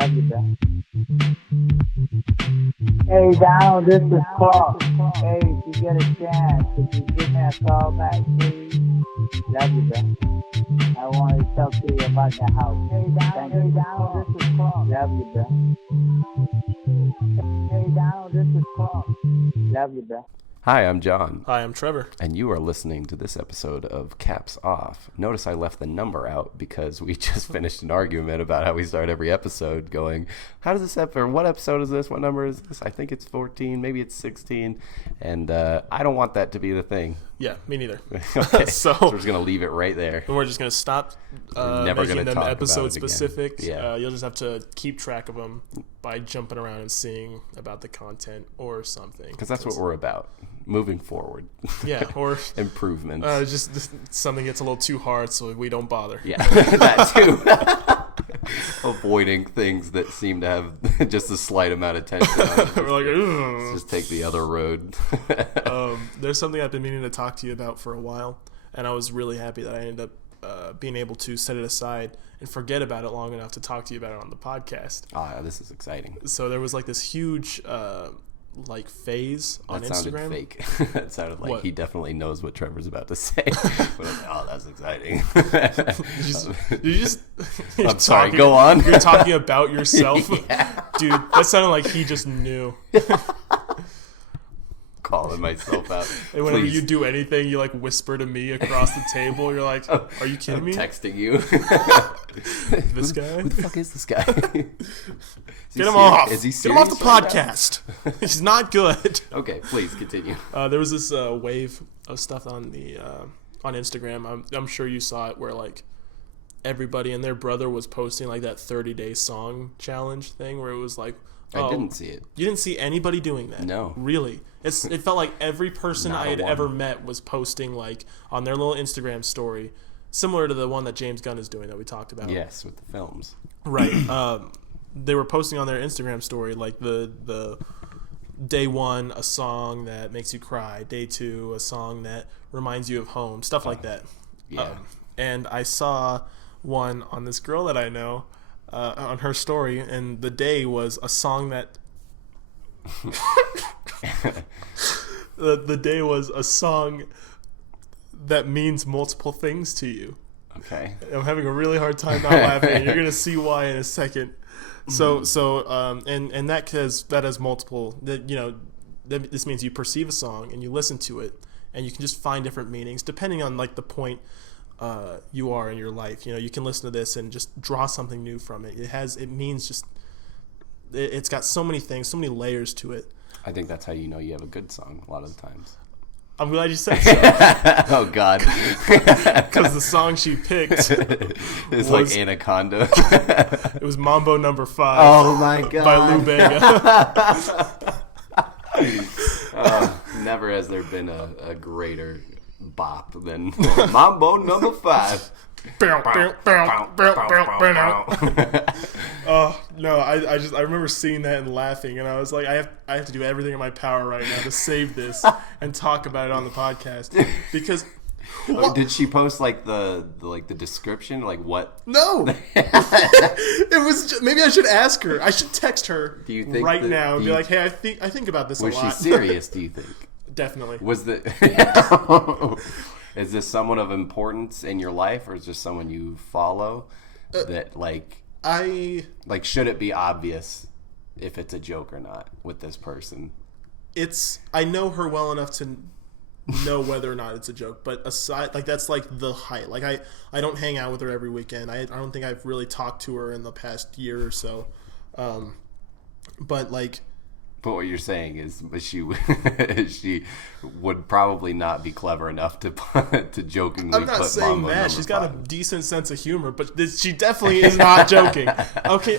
Love you, bro. Hey, Donald, this is Clark. Hey, if you get a chance, could you give me a call back, please? Love you, bro. I want to talk to you about the house. Hey, Donald, this is Clark. Love you, bro. Hey, Donald, this is Clark. Love you, bro. Hi, I'm John. Hi, I'm Trevor. And you are listening to this episode of Caps Off. Notice I left the number out because we just finished an argument about how we start every episode going, how does this episode, what episode is this? What number is this? I think it's 14, maybe it's 16. And I don't want that to be the thing. Yeah, me neither. Okay, so we're just going to leave it right there. And we're just going to stop making them episode specific. Yeah. You'll just have to keep track of them by jumping around and seeing about the content or something. Because that's what we're about. Moving forward. Yeah, or improvements. Just something gets a little too hard so we don't bother. Yeah, that too. Avoiding things that seem to have just a slight amount of tension on it. We're like, let's just take the other road. There's something I've been meaning to talk to you about for a while, and I was really happy that I ended up being able to set it aside and forget about it long enough to talk to you about it on the podcast. This is exciting. So there was like this huge phase on Instagram. That sounded fake. That sounded like he definitely knows what Trevor's about to say. But I'm like, that's exciting. I'm sorry, go on. You're talking about yourself? Yeah. Dude, that sounded like he just knew. Calling myself out. And whenever you do anything, you like whisper to me across the table. You're like, are you kidding me? Texting you. This guy? Who the fuck is this guy? Get him off. Is he serious? Get him off the podcast. He's not good. Okay, please continue. There was this wave of stuff on the on Instagram. I'm sure you saw it where like everybody and their brother was posting like that 30-day song challenge thing where it was like, I didn't see it. You didn't see anybody doing that? No. Really? It felt like every person I had one. ever met was posting like on their little Instagram story, similar to the one that James Gunn is doing that we talked about. Yes, with the films. Right. They were posting on their Instagram story like the day one, a song that makes you cry. Day two, a song that reminds you of home. Stuff like that. Yeah. And I saw one on this girl that I know on her story, and the day was a song that the day was a song that means multiple things to you. Okay. I'm having a really hard time not laughing. You're gonna see why in a second. So and that has multiple. This means you perceive a song and you listen to it, and you can just find different meanings depending on like the point you are in your life. You can listen to this and just draw something new from it. It means just. It's got so many things, so many layers to it. I think that's how you know you have a good song a lot of the times. I'm glad you said so. Oh, God. Because the song she picked was like Anaconda. It was Mambo No. 5. Oh, my God. By Lou Bega. Never has there been a greater bop than Mambo No. 5. No, I remember seeing that and laughing, and I was like, I have to do everything in my power right now to save this and talk about it on the podcast because. Did she post like the description, like what? No, it was. Maybe I should ask her. I should text her now and be like, "Hey, I think about this a lot." Was she serious? Do you think? Definitely. Was the? Is this someone of importance in your life, or is this someone you follow that should it be obvious if it's a joke or not with this person? I know her well enough to know whether or not it's a joke, but aside, like that's like the height. Like I don't hang out with her every weekend. I don't think I've really talked to her in the past year or so. But like. But what you're saying is she would probably not be clever enough to jokingly put Mambo No. 5. I'm not saying that. She's got a decent sense of humor, but she definitely is not joking. Okay,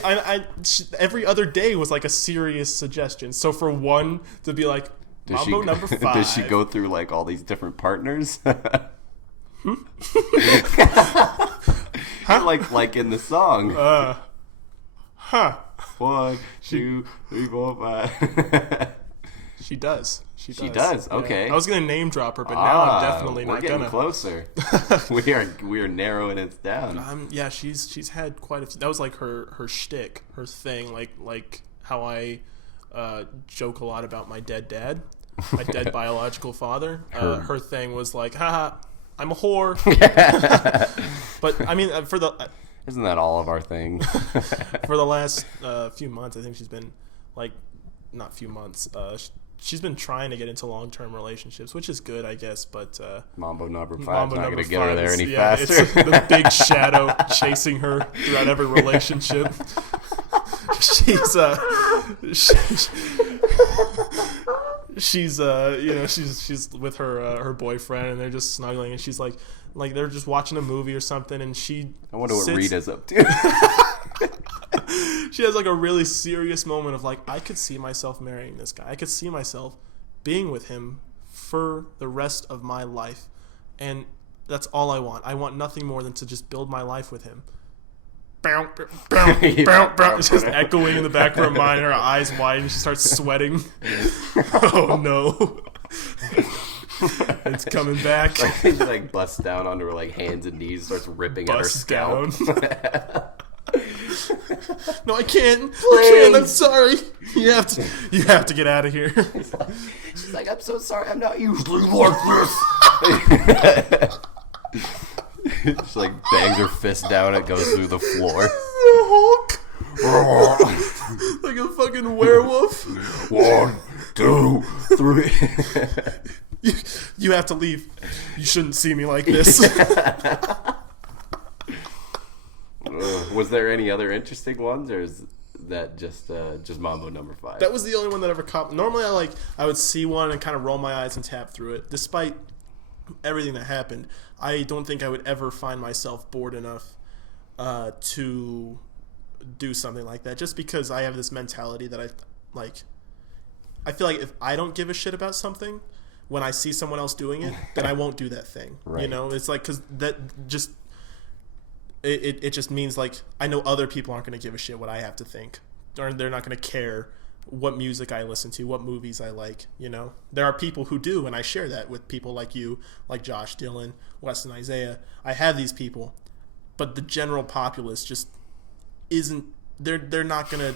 every other day was like a serious suggestion. So for one to be like, Mambo No. 5. Does she go through like all these different partners? Like in the song. Huh. 1, 2, 3, 4, 5. She does. She does. Yeah. Okay. I was gonna name drop her, but now I'm definitely not getting gonna. Closer. we are narrowing it down. Yeah, she's had quite a few. That was like her shtick, her thing. Like how I joke a lot about my dead dad, my dead biological father. Her thing was like, haha, I'm a whore. But I mean, isn't that all of our things? For the last few months, I think she's been like, not few months. She's been trying to get into long-term relationships, which is good, I guess. But Mambo number 5 is not going to get her there any faster. It's the big shadow chasing her throughout every relationship. She's with her boyfriend, and they're just snuggling, and she's like they're just watching a movie or something, and I wonder what Rita's up to. She has like a really serious moment of like, I could see myself marrying this guy. I could see myself being with him for the rest of my life, and that's all I want. I want nothing more than to just build my life with him. It's just echoing in the back of her mind. Her eyes widen. She starts sweating. Oh no. It's coming back. She like busts down onto her like hands and knees, starts ripping at her scalp. No, I can't. I can't. I'm sorry. You have to get out of here. She's like, I'm so sorry. I'm not usually like this. She like bangs her fist down. It goes through the floor. Hulk. Like a fucking werewolf. 1, 2, 3. You have to leave. You shouldn't see me like this. Was there any other interesting ones, or is that just Mambo number 5? That was the only one that ever caught. Normally, I would see one and kind of roll my eyes and tap through it. Despite everything that happened, I don't think I would ever find myself bored enough to do something like that. Just because I have this mentality that I feel like if I don't give a shit about something, when I see someone else doing it, then I won't do that thing. Right. You know, it's like, because that just it just means like I know other people aren't going to give a shit what I have to think, or they're not going to care what music I listen to, what movies I like. You know, there are people who do, and I share that with people like you, like Josh, Dylan, Wes, and Isaiah. I have these people, but the general populace just isn't. They're not gonna.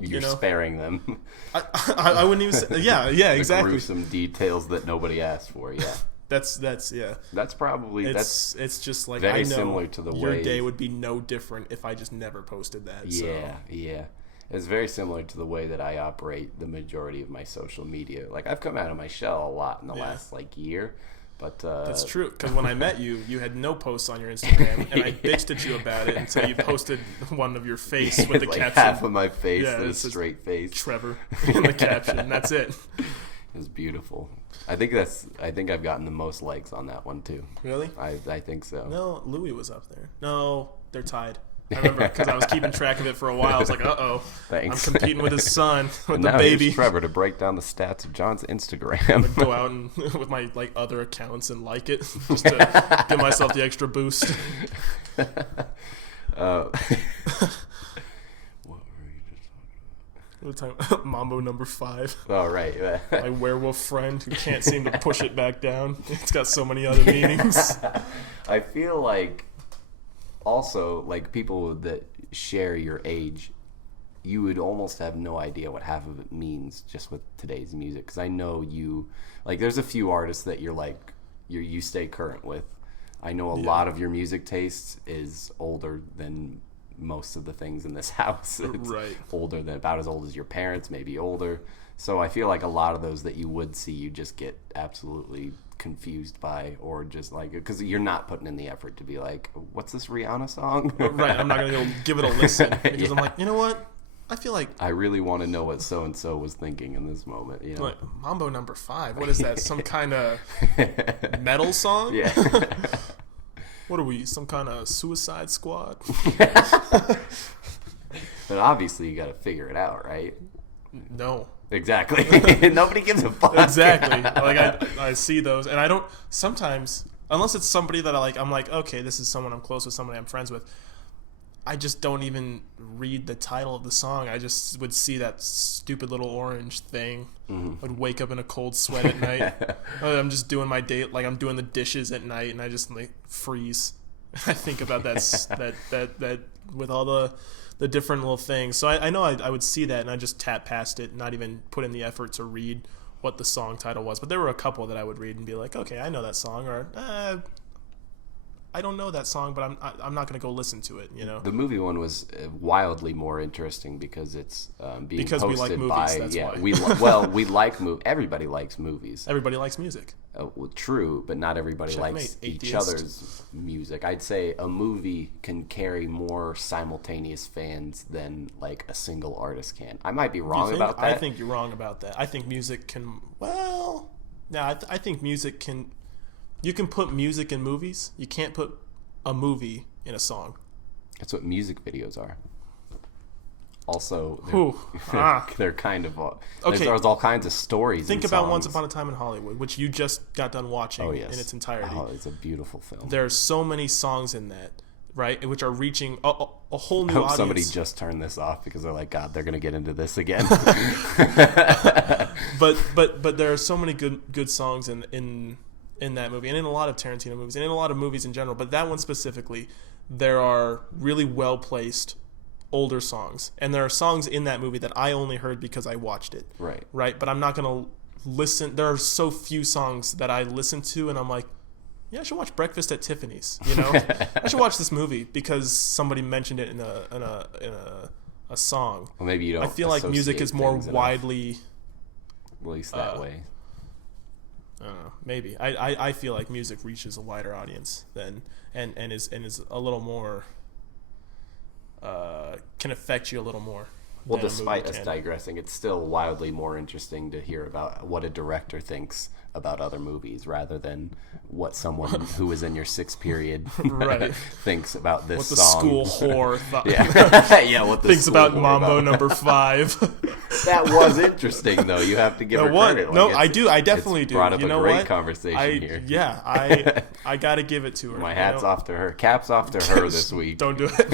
You're sparing them. I wouldn't even say. Yeah, exactly. Gruesome details that nobody asked for. Yeah. That's yeah. That's probably it's just like, very I know similar to the your way day would be no different if I just never posted that. Yeah, yeah. It's very similar to the way that I operate the majority of my social media. Like, I've come out of my shell a lot in the last year, but that's true. Because when I met you, you had no posts on your Instagram, and I bitched at you about it until you posted one of your face with the like caption. Half of my face, a straight face, Trevor in the caption. And that's it. It was beautiful. I think I've gotten the most likes on that one too. Really? I think so. No, Louis was up there. No, they're tied. I remember because I was keeping track of it for a while. I was like, uh-oh. Thanks. I'm competing with his son, with and the now baby. Here's Trevor to break down the stats of John's Instagram. I'd go out and with my other accounts and like it just to give myself the extra boost. What were we talking about? Mambo number 5. Oh, right. My werewolf friend who can't seem to push it back down. It's got so many other meanings. I feel like also, like, people that share your age, you would almost have no idea what half of it means just with today's music. Because I know you, like, there's a few artists that you stay current with. I know a lot of your music taste is older than most of the things in this house. It's right. older than, about as old as your parents, maybe older. So I feel like a lot of those that you would see, you just get absolutely confused by, or just like, because you're not putting in the effort to be like, what's this Rihanna song? Right. I'm not going to go give it a listen because I'm like, you know what? I feel like I really want to know what so and so was thinking in this moment. You know, like, Mambo number 5. What is that? Some kind of metal song? Yeah. What are we? Some kind of Suicide Squad? But obviously, you got to figure it out, right? No. Exactly. Nobody gives a fuck. Exactly. Like I see those, and I don't sometimes, unless it's somebody that I'm like, okay, this is someone I'm close with, somebody I'm friends with. I just don't even read the title of the song. I just would see that stupid little orange thing. I'd wake up in a cold sweat at night. I'm just doing my day, like I'm doing the dishes at night, and I just like freeze. I think about that with all the different little things. So I know I would see that, and I just tap past it, not even put in the effort to read what the song title was. But there were a couple that I would read and be like, okay, I know that song, or I don't know that song, but I'm not going to go listen to it. You know, The movie one was wildly more interesting because it's being because hosted we like movies. by That's why. we like everybody likes movies. Everybody likes music. Well, true, but not everybody Checkmate, likes each atheist. other's music. I'd say a movie can carry more simultaneous fans than like a single artist can. I might be wrong about that. I think you're wrong about that. I think music can. Well, no, I think music can. You can put music in movies. You can't put a movie in a song. That's what music videos are. Also, they're kind of Okay. There's all kinds of stories. Think and about songs. Once Upon a Time in Hollywood, which you just got done watching in its entirety. Oh, it's a beautiful film. There's so many songs in that, right, which are reaching a whole new I hope audience. somebody just turned this off because they're like, God, they're gonna get into this again. But there are so many good songs in that movie, and in a lot of Tarantino movies, and in a lot of movies in general. But that one specifically, there are really well placed older songs, and there are songs in that movie that I only heard because I watched it. Right. But I'm not gonna listen. There are so few songs that I listen to, and I'm like, yeah, I should watch Breakfast at Tiffany's. You know, I should watch this movie because somebody mentioned it in a song. Well, maybe you don't. I feel like music is more widely released that way. I don't know. Maybe I feel like music reaches a wider audience than and is a little more can affect you a little more. Well, despite us digressing, it's still wildly more interesting to hear about what a director thinks about other movies rather than what someone who was in your sixth period thinks about this song. What the school whore thought. Yeah, what the thinks school about whore Mambo about. number 5. That was interesting, though. You have to give her credit. Like, no, I do. I definitely do. Brought up you know a great what? conversation here. Yeah, I got to give it to her. My hat's off to her. Caps off to her this week. Don't do it.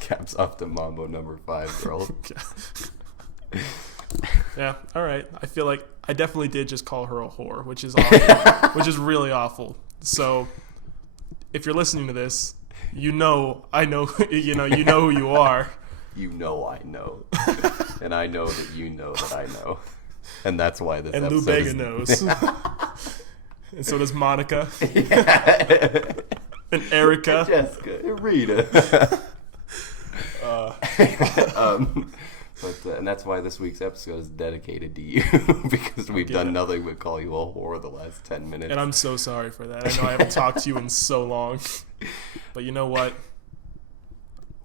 Caps off to Mambo number 5, girl. Yeah, all right. I feel like I definitely did just call her a whore, which is awful, which is really awful. So, if you're listening to this, you know you know who you are. You know I know, and I know that you know that I know, and that's why this and episode Lou Bega is... knows, and so does Monica, Yeah. and Erica, Jessica, and Rita. And that's why this week's episode is dedicated to you because we've done nothing but call you a whore the last 10 minutes. And I'm so sorry for that. I know I haven't talked to you in so long, but you know what?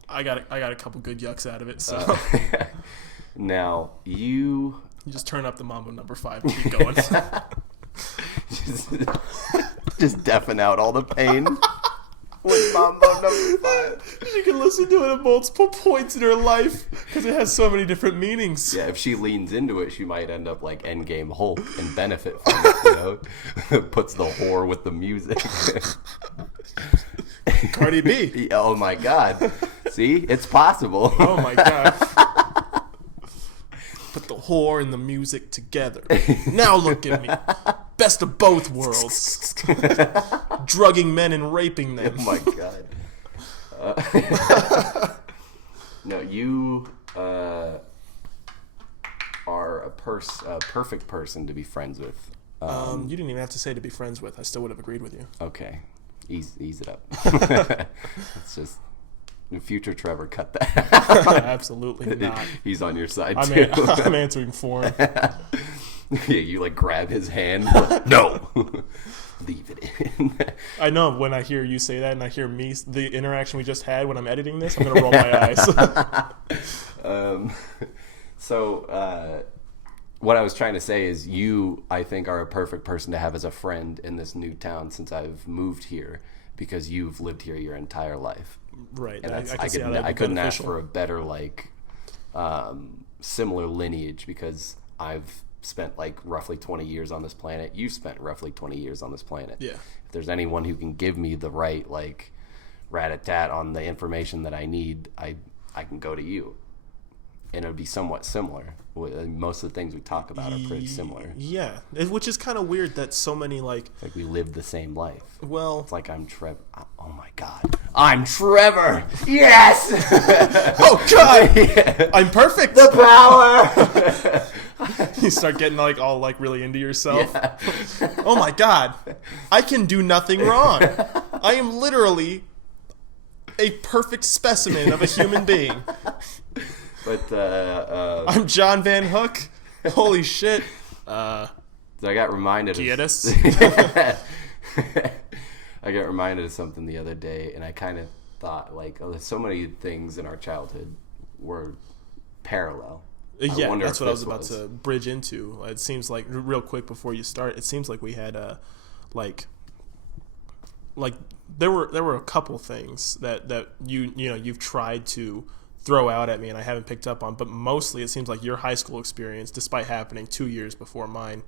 I got a couple good yucks out of it. So now you just turn up the Mambo number 5 and keep going. just deafen out all the pain. With Mambo number 5. She can listen to it at multiple points in her life because it has so many different meanings. Yeah, if she leans into it, she might end up like Endgame Hulk and benefit from it, you know? Puts the whore with the music. Cardi B. Oh my God. See? It's possible. Oh my God. Put the whore and the music together. Now look at me. Best of both worlds. Drugging men and raping them. Oh my God. No, you are a perfect person to be friends with. You didn't even have to say to be friends with. I still would have agreed with you. Okay. Ease it up. It's just... Future Trevor, cut that. Absolutely not. He's on your side too. I'm answering for him. Yeah, you like grab his hand. No, leave it in. I know when I hear you say that, and I hear the interaction we just had when I'm editing this, I'm gonna roll my eyes. So, what I was trying to say is, you, I think, are a perfect person to have as a friend in this new town since I've moved here, because you've lived here your entire life. Right. And I couldn't ask for a better similar lineage because I've spent like roughly 20 years on this planet. You spent roughly 20 years on this planet. Yeah. If there's anyone who can give me the right like rat-a-tat on the information that I need, I can go to you. And it would be somewhat similar. Most of the things we talk about are pretty similar. Yeah, which is kind of weird that so many like we live the same life. Well, it's like I'm Trevor. Oh my God, I'm Trevor. Yes. Oh God, yeah. I'm perfect. The power. You start getting like all like really into yourself. Yeah. Oh my God, I can do nothing wrong. I am literally a perfect specimen of a human being. But I'm John Van Hook. Holy shit! I got reminded. Get us. I got reminded of something the other day, and I kind of thought, like, oh, so many things in our childhood were parallel. Yeah, that's what I was about to bridge into. It seems like, real quick before you start, it seems like we had like there were a couple things that you've tried to throw out at me and I haven't picked up on, but mostly it seems like your high school experience, despite happening 2 years before mine,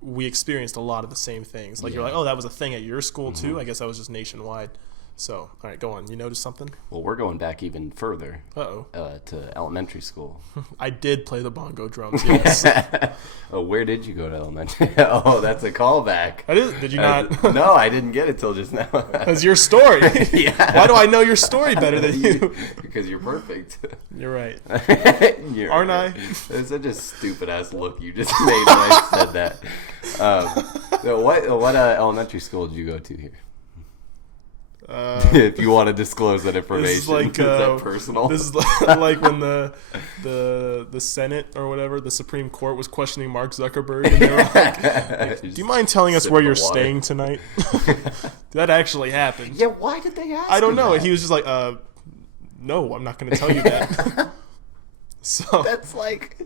we experienced a lot of the same things. Like, you're like, oh, that was a thing at your school too? I guess that was just nationwide. So, all right, go on. You noticed something? Well, we're going back even further. Uh-oh. To elementary school. I did play the bongo drums, yes. Oh, where did you go to elementary? Oh, that's a callback. Did you not? No, I didn't get it till just now. That's your story. Yeah. Why do I know your story better than you? Because you're perfect. You're right. Aren't I? It's such a stupid-ass look you just made when I said that. So what elementary school did you go to here? If you want to disclose that information, this is like, is that personal? This is like when the Senate or whatever, the Supreme Court was questioning Mark Zuckerberg, and they were like, "Do you mind telling us where you're staying tonight?" That actually happened. Yeah, why did they ask? I don't know. That? He was just like, "No, I'm not going to tell you that." So that's like,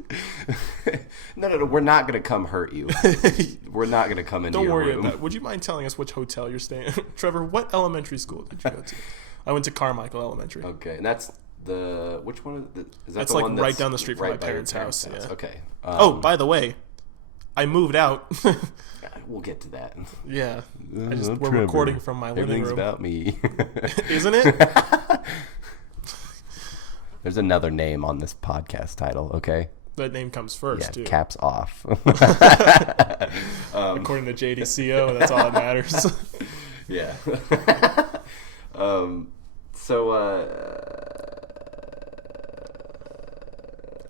no, we're not going to come hurt you. We're not going to come into your room. Don't worry about it. Would you mind telling us which hotel you're staying at? Trevor, what elementary school did you go to? I went to Carmichael Elementary. Okay, and that's which one is that? That's the like one that's right down the street from right my parents' house. Yeah. Okay. Oh, by the way, I moved out. We'll get to that. Yeah. We're recording from my living room. Everything's about me. Isn't it? There's another name on this podcast title, okay? That name comes first, too. Caps off. According to JDCO, that's all that matters. Yeah. I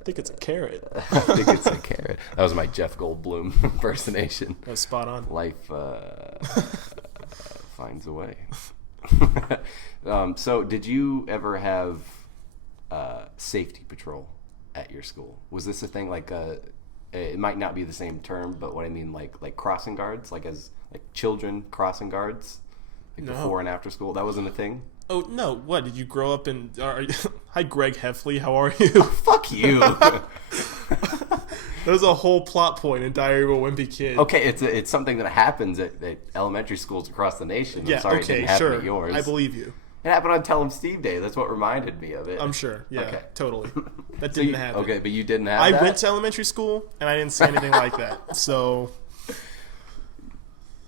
think it's a carrot. I think it's a carrot. That was my Jeff Goldblum impersonation. That was spot on. Life finds a way. So did you ever have safety patrol at your school? Was this a thing, like it might not be the same term, but what I mean, like crossing guards, like children crossing guards, like before and after school? That wasn't a thing? Oh, no. What, did you grow up in... Hi, Greg Heffley. How are you? Fuck you. There's a whole plot point in Diary of a Wimpy Kid. Okay, it's something that happens at elementary schools across the nation. Yeah, I'm sorry, okay, it didn't happen sure. at yours. I believe you. It happened on Tell 'em Steve Day. That's what reminded me of it. I'm sure. Yeah, okay. Totally. That didn't happen. Okay, but you didn't have that? I went to elementary school, and I didn't see anything like that. So...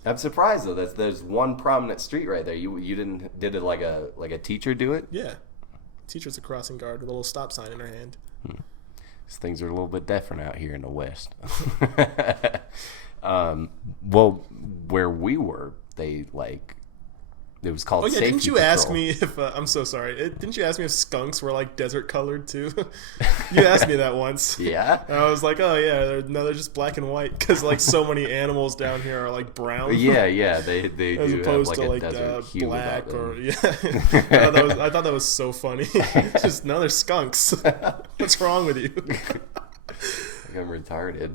I'm surprised though. There's one prominent street right there. You didn't did it like a teacher do it? Yeah, teacher's a crossing guard with a little stop sign in her hand. These things are a little bit different out here in the West. Well, where we were, it was called. Oh yeah, safety didn't you patrol. ask me if? I'm so sorry. Didn't you ask me if skunks were like desert colored too? You asked me that once. Yeah. And I was like, oh yeah, they're just black and white because like so many animals down here are like brown. Yeah, they as do opposed have to like like a desert hue black about them. or I thought that was so funny. Just no, they're skunks. What's wrong with you? I'm retarded.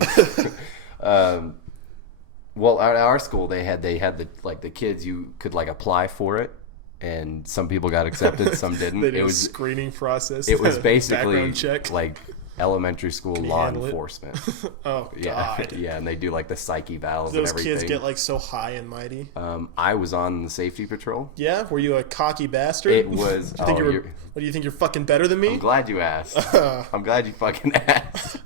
Well, at our school, they had the kids, you could like apply for it, and some people got accepted, some didn't. They did a screening process. It was basically background check. like elementary school law enforcement. Oh Yeah, God. yeah, and they do like the psyche valves Those and everything. kids get like so high and mighty. I was on the safety patrol. Yeah, were you a cocky bastard? It was. What do you think you're fucking better than me? I'm glad you asked. I'm glad you fucking asked.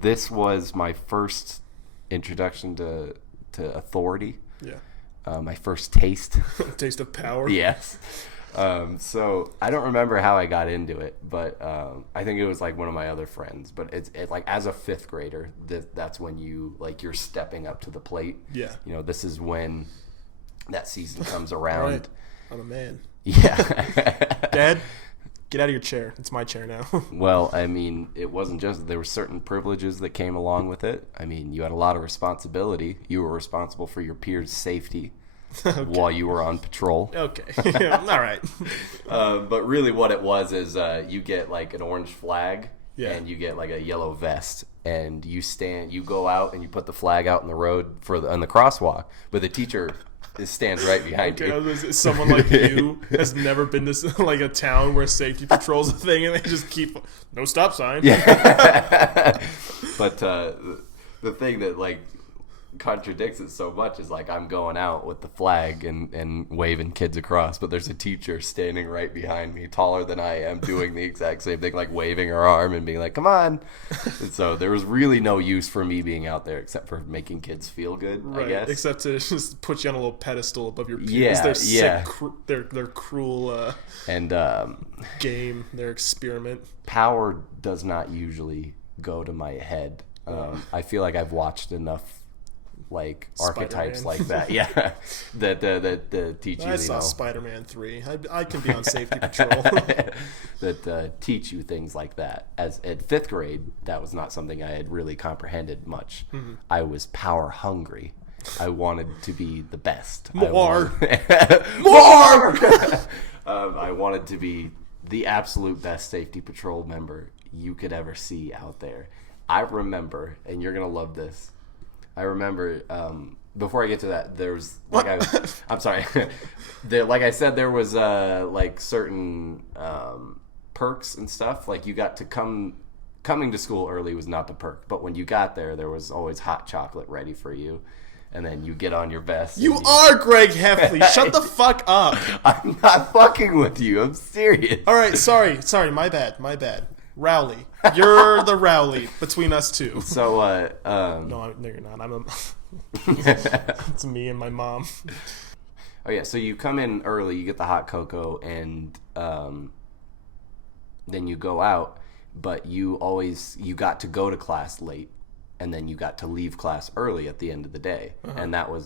This was my first introduction to authority. Yeah. My first taste. Taste of power. Yes. So I don't remember how I got into it, but I think it was like one of my other friends. But it's like as a fifth grader, that's when you're stepping up to the plate. Yeah. This is when that season comes around. Right. I'm a man. Yeah. Dad, get out of your chair. It's my chair now. Well, I mean, it wasn't just, there were certain privileges that came along with it. I mean, you had a lot of responsibility. You were responsible for your peers' safety. Okay. While you were on patrol. Okay. All right. But really what it was is you get like an orange flag, yeah, and you get like a yellow vest, and you go out and you put the flag out in the road on the crosswalk, but the teacher stands right behind you. Someone like you has never been to like a town where safety patrol's a thing, and they just keep no stop sign. Yeah. But the thing that like contradicts it so much is like I'm going out with the flag and waving kids across, but there's a teacher standing right behind me, taller than I am, doing the exact same thing, like waving her arm and being like, come on. And so there was really no use for me being out there except for making kids feel good, right, I guess. Except to just put you on a little pedestal above your peers. Yeah, they're sick, they're cruel and game, their experiment. Power does not usually go to my head. I feel like I've watched enough like archetypes like that, yeah, that teach you. I saw Spider-Man 3. I can be on safety patrol. That teach you things like that. As at fifth grade, that was not something I had really comprehended much. Mm-hmm. I was power hungry. I wanted to be the best. More. I wanted to be the absolute best safety patrol member you could ever see out there. I remember, and you're gonna love this. I remember, before I get to that, there's, like, I'm sorry. Like I said, there was, like, certain perks and stuff. Like, you got to coming to school early was not the perk. But when you got there was always hot chocolate ready for you. And then you get on your vest. You are Greg Heffley. Shut the fuck up. I'm not fucking with you. I'm serious. All right, sorry. My bad. Rowley. You're the Rowley between us two. So, No, you're not. It's me and my mom. Oh, yeah. So you come in early, you get the hot cocoa, and then you go out, but you got to go to class late, and then you got to leave class early at the end of the day. Uh-huh. And that was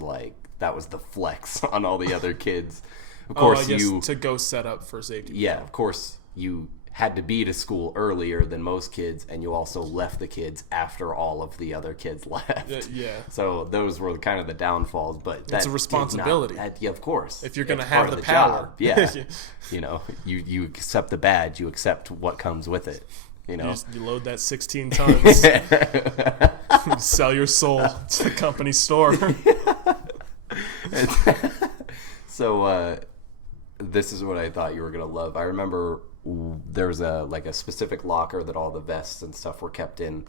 the flex on all the other kids. Of course, I guess to go set up for safety. Yeah, of course, you had to be to school earlier than most kids, and you also left the kids after all of the other kids left. Yeah. So those were kind of the downfalls, but it's a responsibility. Yeah, of course. If you're going to have the power. Yeah. You accept the badge, you accept what comes with it. You load that 16 tons. You sell your soul to the company store. So this is what I thought you were going to love. I remember there was a specific locker that all the vests and stuff were kept in,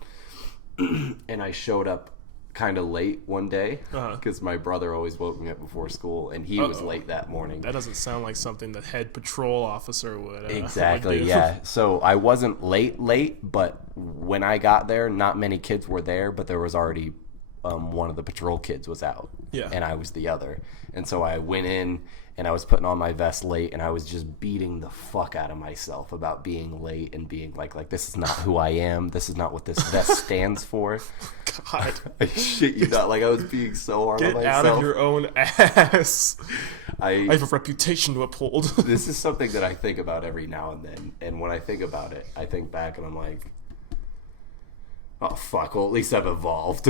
and I showed up kind of late one day because my brother always woke me up before school, and he was late that morning. That doesn't sound like something the head patrol officer would exactly would do. Yeah. So I wasn't late, but when I got there, not many kids were there, but there was already one of the patrol kids was out, and I was the other, and so I went in. And I was putting on my vest late, and I was just beating the fuck out of myself about being late and being like this is not who I am. This is not what this vest stands for. God. I shit you not. Like, I was being so hard on myself. Get out of your own ass. I have a reputation to uphold. This is something that I think about every now and then. And when I think about it, I think back and I'm like, oh, fuck. Well, at least I've evolved.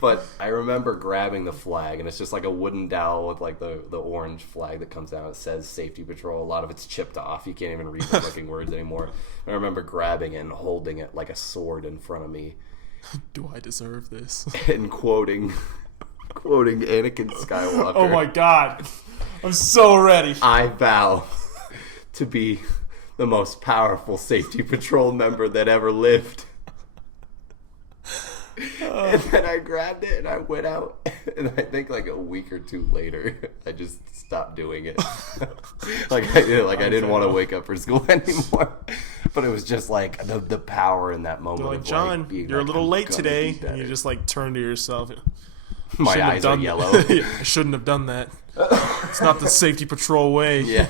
But I remember grabbing the flag, and it's just like a wooden dowel with like the orange flag that comes down. It says Safety Patrol. A lot of it's chipped off. You can't even read the fucking words anymore. I remember grabbing it and holding it like a sword in front of me. Do I deserve this? And quoting Anakin Skywalker. Oh my God. I'm so ready. I vow to be the most powerful Safety Patrol member that ever lived. And then I grabbed it and I went out, and I think like a week or two later, I just stopped doing it. I didn't want to wake up for school anymore. But it was just like the power in that moment. They're like, of, John, like, being you're a like, little "I'm late gonna today. be And you better." just like turn to yourself. My Shouldn't have eyes are done- yellow. I shouldn't have done that. It's not the safety patrol way. Yeah.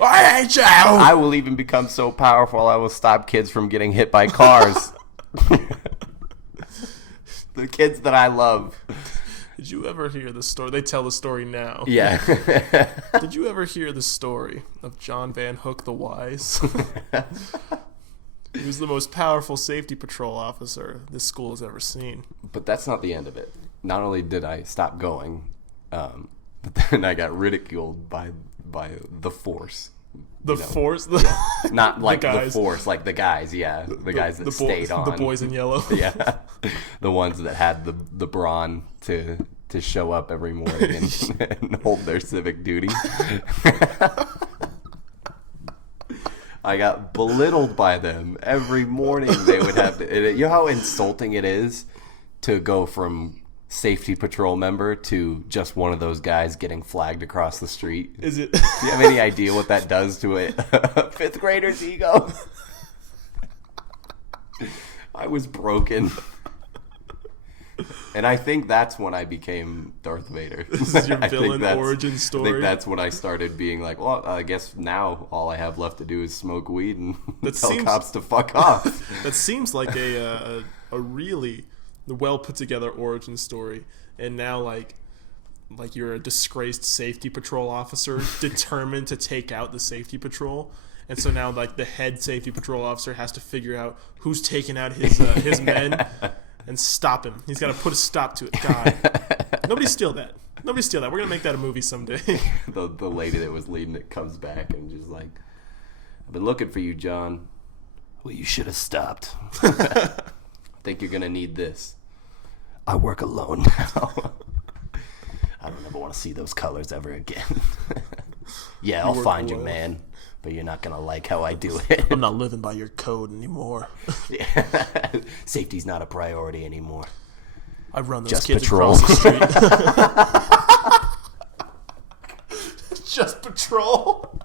I hate you. I will even become so powerful I will stop kids from getting hit by cars. The kids that I love. Did you ever hear the story? They tell the story now. Yeah. Did you ever hear the story of John Van Hook the Wise? He was the most powerful safety patrol officer this school has ever seen. But that's not the end of it. Not only did I stop going, but then I got ridiculed by the force. The force? Not like the guys. force, like the guys, yeah. The guys that stayed on. The boys in yellow. Yeah. The ones that had the brawn to show up every morning and hold their civic duty. I got belittled by them every morning. They would have to, you know how insulting it is to go from safety patrol member to just one of those guys getting flagged across the street? Is it? Do you have any idea what that does to a fifth grader's ego? I was broken. And I think that's when I became Darth Vader. This is your villain origin story? I think that's when I started being like, well, I guess now all I have left to do is smoke weed and tell cops to fuck off. That seems like a really well put together origin story. And now like you're a disgraced safety patrol officer determined to take out the safety patrol. And so now like the head safety patrol officer has to figure out who's taking out his men. And stop him. He's got to put a stop to it. God. Nobody steal that. Nobody steal that. We're going to make that a movie someday. The lady that was leading it comes back and just like, I've been looking for you, John. Well, you should have stopped. I think you're going to need this. I work alone now. I don't ever want to see those colors ever again. Yeah, I'll find you, man. But you're not going to like how I do it. I'm not living by your code anymore. Yeah. Safety's not a priority anymore. I run those Just kids patrol. across the street. Just patrol.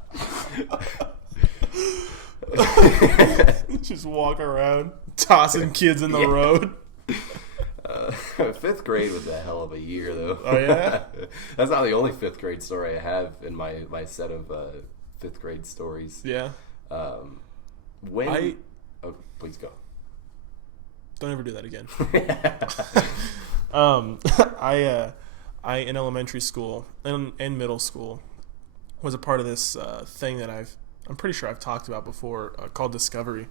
Just walk around, tossing kids in the road. Fifth grade was a hell of a year, though. Oh, yeah? That's not the only fifth grade story I have in my set of fifth grade stories. Yeah. Oh, please go. Don't ever do that again. I in elementary school and middle school was a part of this thing that I'm pretty sure I've talked about before called Discovery.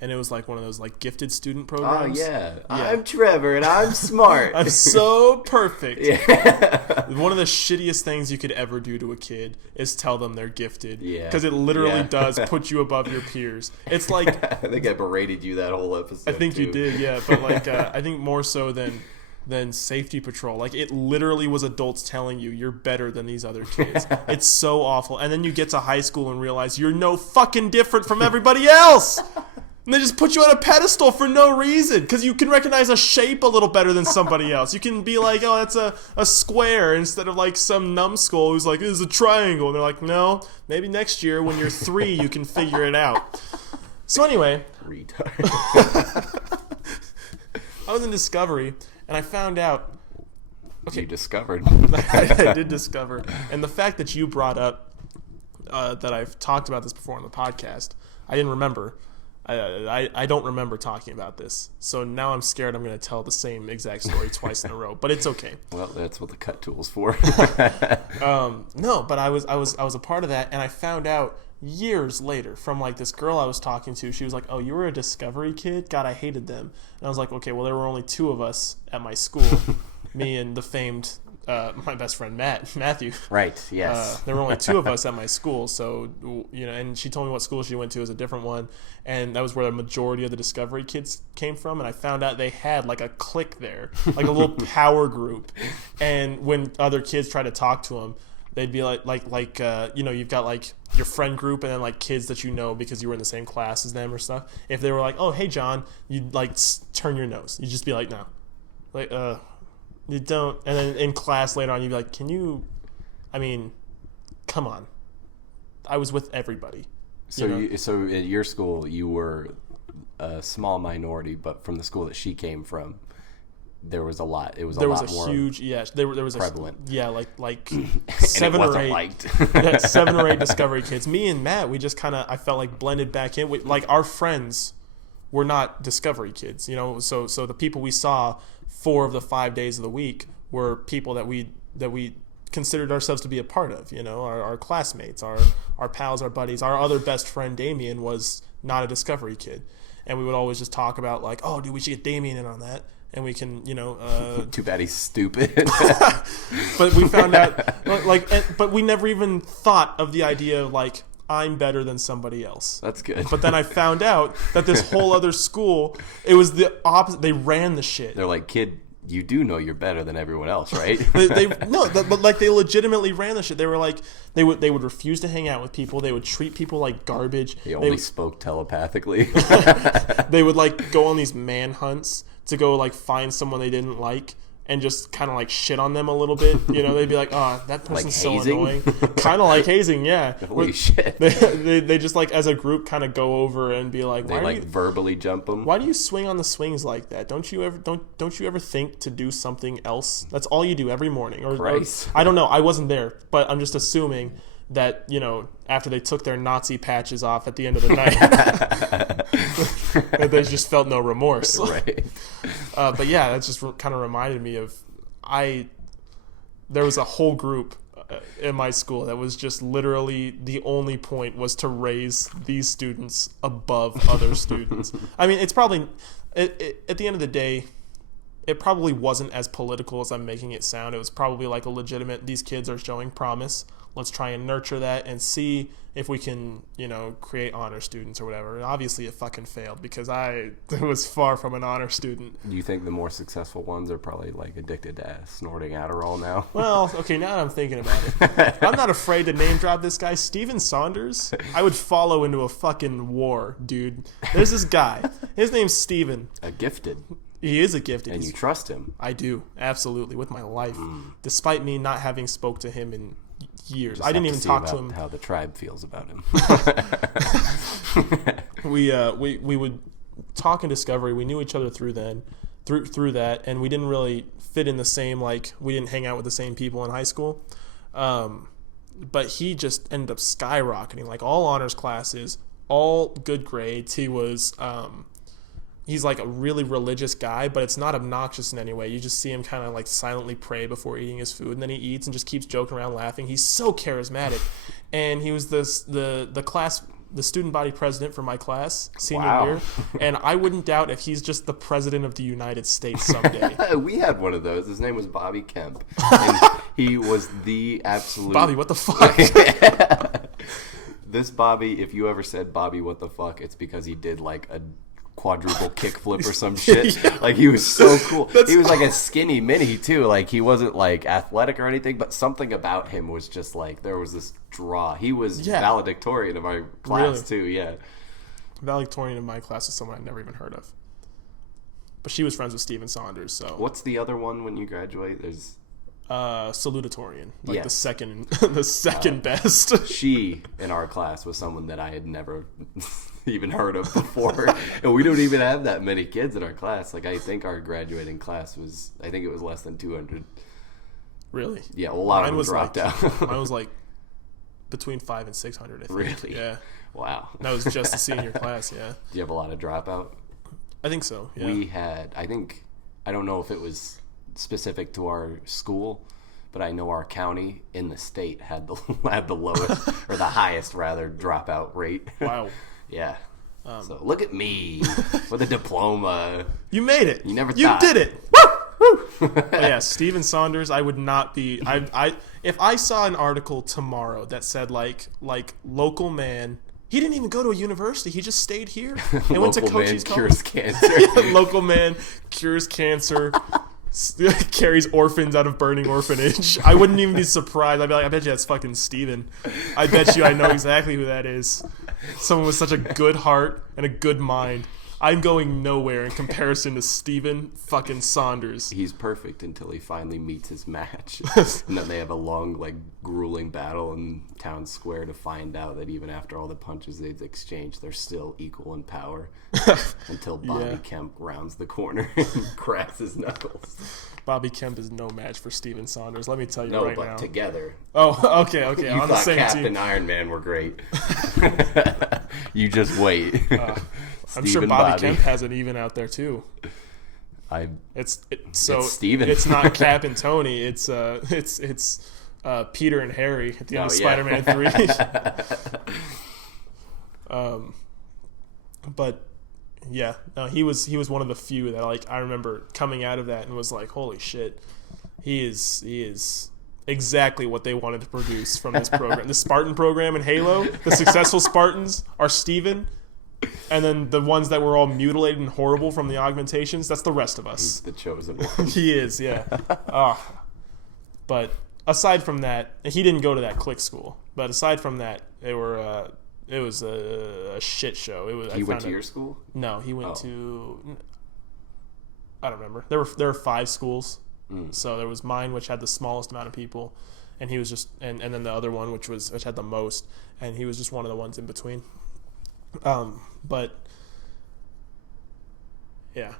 And it was like one of those like gifted student programs. Oh, yeah. I'm Trevor and I'm smart. I'm so perfect. Yeah. One of the shittiest things you could ever do to a kid is tell them they're gifted. Yeah. Because it literally does put you above your peers. It's like... I think I berated you that whole episode, I think too. you did, yeah. But like, I think more so than safety patrol. Like, it literally was adults telling you you're better than these other kids. It's so awful. And then you get to high school and realize you're no fucking different from everybody else. And they just put you on a pedestal for no reason because you can recognize a shape a little better than somebody else. You can be like, oh, that's a square instead of like some numbskull who's like, this is a triangle. And they're like, no, maybe next year when you're 3 you can figure it out. So anyway, retard. I was in Discovery and I found out. Okay, you discovered. I did discover. And the fact that you brought up that I've talked about this before on the podcast, I didn't remember. I don't remember talking about this, so now I'm scared I'm going to tell the same exact story twice in a row. But it's okay. Well, that's what the cut tool's for. No, but I was a part of that, and I found out years later from like this girl I was talking to. She was like, "Oh, you were a Discovery kid? God, I hated them." And I was like, "Okay, well, there were only 2 of us at my school, me and the famed." My best friend Matthew. Right. Yes. There were only 2 of us at my school, so and she told me what school she went to was a different one, and that was where the majority of the Discovery kids came from. And I found out they had like a clique there, like a little power group. And when other kids tried to talk to them, they'd be like you've got like your friend group and then like kids that you know because you were in the same class as them or stuff. If they were like, "Oh, hey John," you'd like turn your nose. You'd just be like, "No," like You don't, and then in class later on, you'd be like, come on. I was with everybody. So at your school, you were a small minority, but from the school that she came from, there was a lot. It was a lot more huge, there was prevalent. Like And seven it or wasn't eight, liked. 7 or 8 Discovery kids. Me and Matt, we just kind of, I felt like blended back in. Like our friends were not Discovery kids, So the people we saw 4 of the 5 days of the week were people that we considered ourselves to be a part of. Our classmates, our pals, our buddies. Our other best friend Damien was not a Discovery kid, and we would always just talk about like, oh, dude, we should get Damien in on that. And we can, Too bad he's stupid. But we found out, but we never even thought of the idea of like, I'm better than somebody else. That's good. But then I found out that this whole other school, it was the opposite. They ran the shit. They're like, kid, you do know you're better than everyone else, right? But like they legitimately ran the shit. They were like, they would refuse to hang out with people. They would treat people like garbage. He only spoke telepathically. They would like go on these manhunts to go like find someone they didn't like and just kind of like shit on them a little bit. They'd be like, oh, that person's so annoying. Kind of like hazing, yeah. Holy shit. They just like as a group kind of go over and be like, they like verbally jump them. Why do you swing on the swings like that? Don't you ever think to do something else? That's all you do every morning. Or I don't know. I wasn't there, but I'm just assuming that, after they took their Nazi patches off at the end of the night, that they just felt no remorse. Right. But yeah, that just kind of reminded me of there was a whole group in my school that was just literally the only point was to raise these students above other students. I mean, it's probably at the end of the day, it probably wasn't as political as I'm making it sound. It was probably like a legitimate, these kids are showing promise. Let's try and nurture that and see if we can, create honor students or whatever. And obviously it fucking failed because I was far from an honor student. Do you think the more successful ones are probably like addicted to snorting Adderall now? Well, okay, now that I'm thinking about it, I'm not afraid to name drop this guy, Steven Saunders. I would follow into a fucking war, dude. There's this guy. His name's Steven. A gifted. He is a gifted. And you trust him. I do, absolutely, with my life. Despite me not having spoke to him in years. I didn't even talk to him. How the tribe feels about him. We would talk in Discovery. We knew each other through that, and we didn't really fit in the same, like, we didn't hang out with the same people in high school. But he just ended up skyrocketing, like all honors classes, all good grades. He was he's like a really religious guy, but it's not obnoxious in any way. You just see him kind of like silently pray before eating his food, and then he eats and just keeps joking around laughing. He's so charismatic. And he was the student body president for my class senior year, and I wouldn't doubt if he's just the president of the United States someday. We had one of those. His name was Bobby Kemp, and he was the absolute Bobby, what the fuck? This Bobby, if you ever said Bobby, what the fuck, it's because he did like a quadruple kickflip or some shit. Yeah. Like, he was so cool. He was like a skinny mini too. Like, he wasn't like athletic or anything, but something about him was just like, there was this draw. He was valedictorian of my class too. Yeah, valedictorian of my class is someone I've never even heard of, but she was friends with Steven Saunders. So what's the other one when you graduate? There's salutatorian, like the second best. She in our class was someone that I had never even heard of before, and we don't even have that many kids in our class. Like, I think our graduating class was, I think it was less than 200. Really? Yeah, well, a lot of them dropped out. Mine was like between 500 and 600. I think. Really? Yeah. Wow. That was just the senior class. Yeah. Do you have a lot of dropout? I think so. Yeah. We had, I don't know if it was specific to our school, but I know our county in the state had the lowest or the highest rather dropout rate. Wow. Yeah. So look at me with a diploma. You made it. You never thought. You did it. Woo! Yeah, Steven Saunders. I would not be. If I saw an article tomorrow that said like local man. He didn't even go to a university. He just stayed here and went to Cochise College. Cancer. Local man cures cancer. Carries orphans out of burning orphanage. I wouldn't even be surprised. I'd be like, I bet you that's fucking Steven. I bet you I know exactly who that is. Someone with such a good heart and a good mind. I'm going nowhere in comparison to Steven fucking Saunders. He's perfect until he finally meets his match. And then they have a long, like, grueling battle in town square to find out that even after all the punches they've exchanged, they're still equal in power. Until Bobby Kemp rounds the corner and cracks his knuckles. Bobby Kemp is no match for Steven Saunders. Let me tell you right now. No, but together. Oh, okay. You on the thought same Cap team. and Iron Man were great. You just wait. I'm sure Bobby Kemp has it even out there too. It's Steven. It's not Cap and Tony. It's Peter and Harry at the end of Spider-Man 3. But yeah, no, he was one of the few that, like, I remember coming out of that and was like, holy shit, he is exactly what they wanted to produce from this program. The Spartan program in Halo, the successful Spartans are Steven, and then the ones that were all mutilated and horrible from the augmentations, that's the rest of us. He's the chosen one. He is, yeah. But aside from that, he didn't go to that clique school. But aside from that, it was a shit show. He went to your school? No, he went to. I don't remember. There were 5 schools, so there was mine, which had the smallest amount of people, and he was just, and then the other one, which had the most, and he was just one of the ones in between. But yeah,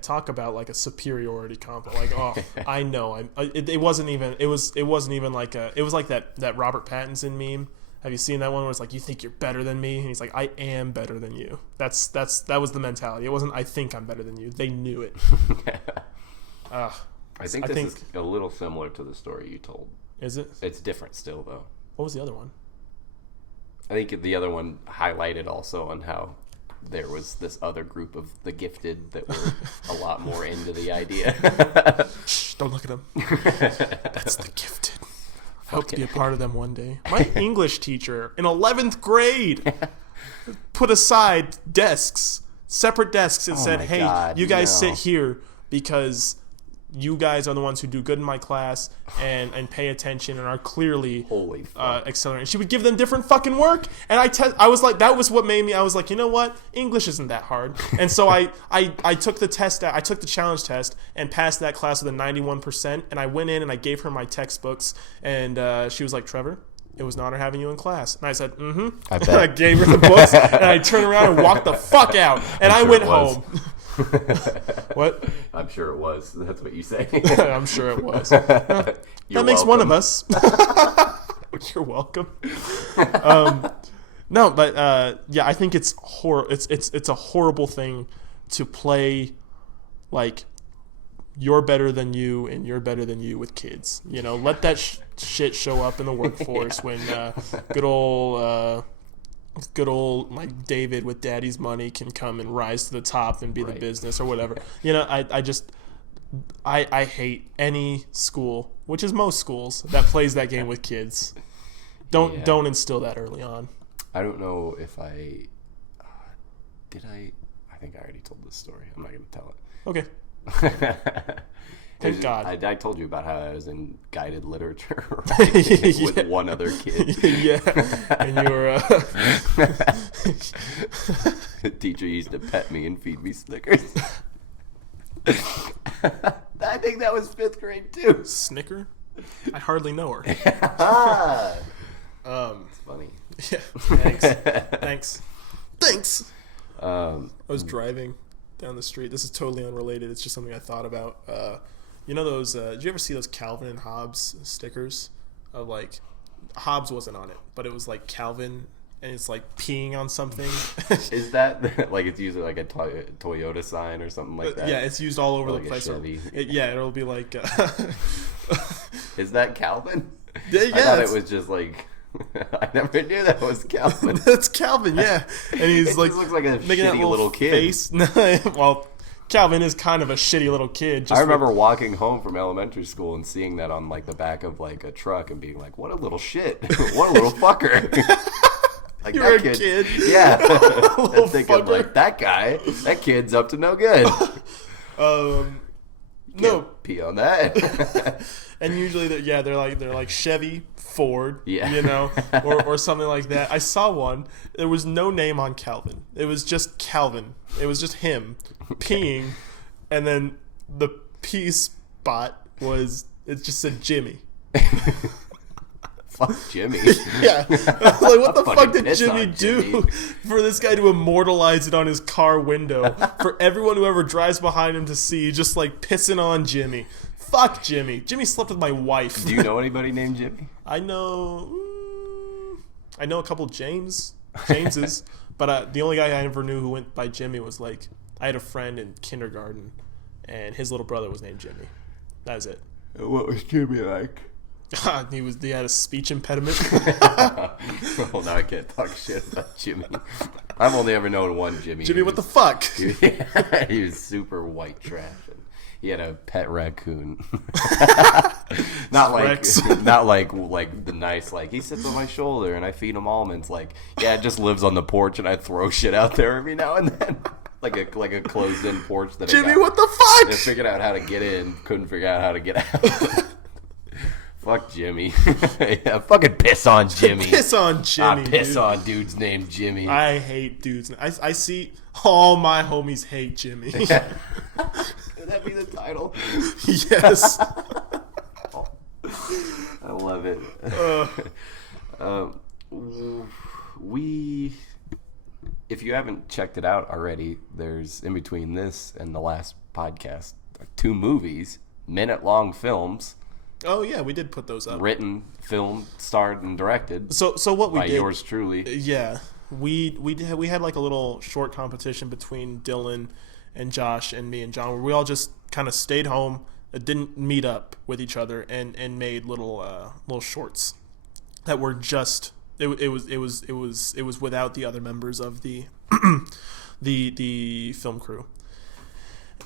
talk about like a superiority comp. Like, oh, I know, it wasn't even like it was like that Robert Pattinson meme. Have you seen that one where it's like, you think you're better than me? And he's like, I am better than you. That was the mentality. It wasn't, I think I'm better than you. They knew it. I think this is a little similar to the story you told. Is it? It's different still, though. What was the other one? I think the other one highlighted also on how there was this other group of the gifted that were a lot more into the idea. Shh, don't look at them. That's the gifted. I hope to be a part of them one day. My English teacher in 11th grade put aside separate desks, and said, hey, God, you guys sit here because you guys are the ones who do good in my class and pay attention and are clearly accelerating. She would give them different fucking work, and I was like, that was what made me. I was like, you know what? English isn't that hard. And so I took the test. I took the challenge test and passed that class with a 91%. And I went in and I gave her my textbooks, and she was like, Trevor, it was an honor having you in class. And I said, I bet. And I gave her the books, and I turned around and walked the fuck out, and I went home. What? I'm sure it was. That's what you say. I'm sure it was. That makes one of us. You're welcome. No, but yeah, I think it's it's a horrible thing to play like you're better than you and you're better than you with kids. You know, let that shit show up in the workforce when good old like David with daddy's money can come and rise to the top and be the business or whatever. You know, I hate any school, which is most schools, that plays that game with kids. Don't instill that early on. I don't know if I think I already told this story. I'm not going to tell it. Okay. Thank God. I told you about how I was in guided literature with one other kid. Yeah. And you were the teacher used to pet me and feed me Snickers. I think that was 5th grade too. Snicker? I hardly know her. It's funny. Yeah. Thanks. I was driving down the street. This is totally unrelated. It's just something I thought about. You know those? Did you ever see those Calvin and Hobbes stickers? Of like, Hobbes wasn't on it, but it was like Calvin, and it's like peeing on something. Is that like it's usually like a Toyota sign or something like that? Yeah, it's used all over like the place. It'll be like. Is that Calvin? Yeah, I thought it was just like. I never knew that was Calvin. That's Calvin, yeah. And he's like, just looks like a making shitty that little kid. Face. Well, Calvin is kind of a shitty little kid. I remember walking home from elementary school and seeing that on like the back of like a truck and being like, "What a little shit! What a little fucker!" Like You're that a kid. Yeah. Little and thinking fucker. like that kid's up to no good. No. pee on that. And usually, they're like Chevy, Ford, Yeah. or something like that. I saw one. There was no name on Calvin. It was just Calvin. It was just him peeing, and then the pee spot it just said Jimmy. Fuck Jimmy. Yeah. I was like, what the I'll fuck fucking did piss Jimmy on do Jimmy. for this guy to immortalize it on his car window? For everyone who ever drives behind him to see, just like pissing on Jimmy. Fuck Jimmy. Jimmy slept with my wife. Do you know anybody named Jimmy? I know a couple Jameses, but the only guy I ever knew who went by Jimmy was like, I had a friend in kindergarten, and his little brother was named Jimmy. That was it. What was Jimmy like? He had a speech impediment. Well, now I can't talk shit about Jimmy. I've only ever known one Jimmy. Jimmy, what the fuck? He was super white trash. And he had a pet raccoon. not like the nice, like, he sits on my shoulder and I feed him almonds. Like, yeah, it just lives on the porch and I throw shit out there every now and then. like a closed-in porch that Jimmy, what the fuck? I figured out how to get in, couldn't figure out how to get out. Fuck Jimmy. Yeah, fucking piss on Jimmy. Piss on Jimmy. Piss on dudes named Jimmy. I hate dudes. I see all my homies hate Jimmy. Could that be the title? Yes. I love it. If you haven't checked it out already, there's in between this and the last podcast, 2 movies, minute-long films. Oh yeah, we did put those up. Written, filmed, starred, and directed. So what we by did? Yours truly. Yeah, we had like a little short competition between Dylan and Josh and me and John, where we all just kind of stayed home, didn't meet up with each other, and made little shorts that were just it was without the other members of the the film crew,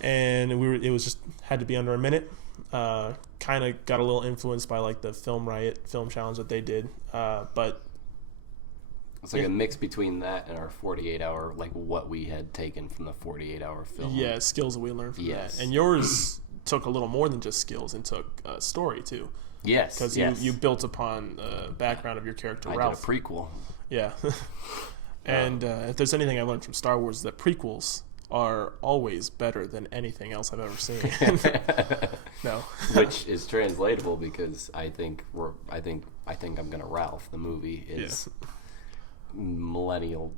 and it was just had to be under a minute. Kind of got a little influenced by like the Film Riot film challenge that they did, but it's like a mix between that and our 48-hour, like what we had taken from the 48-hour film. Yeah, skills that we learned from that. And yours took a little more than just skills and took story too. Yes, because you built upon the background of your character, Ralph. I did a prequel. Yeah, and if there's anything I learned from Star Wars, that prequels are always better than anything else I've ever seen. No, which is translatable because I think I'm gonna Ralph. The movie is millennial,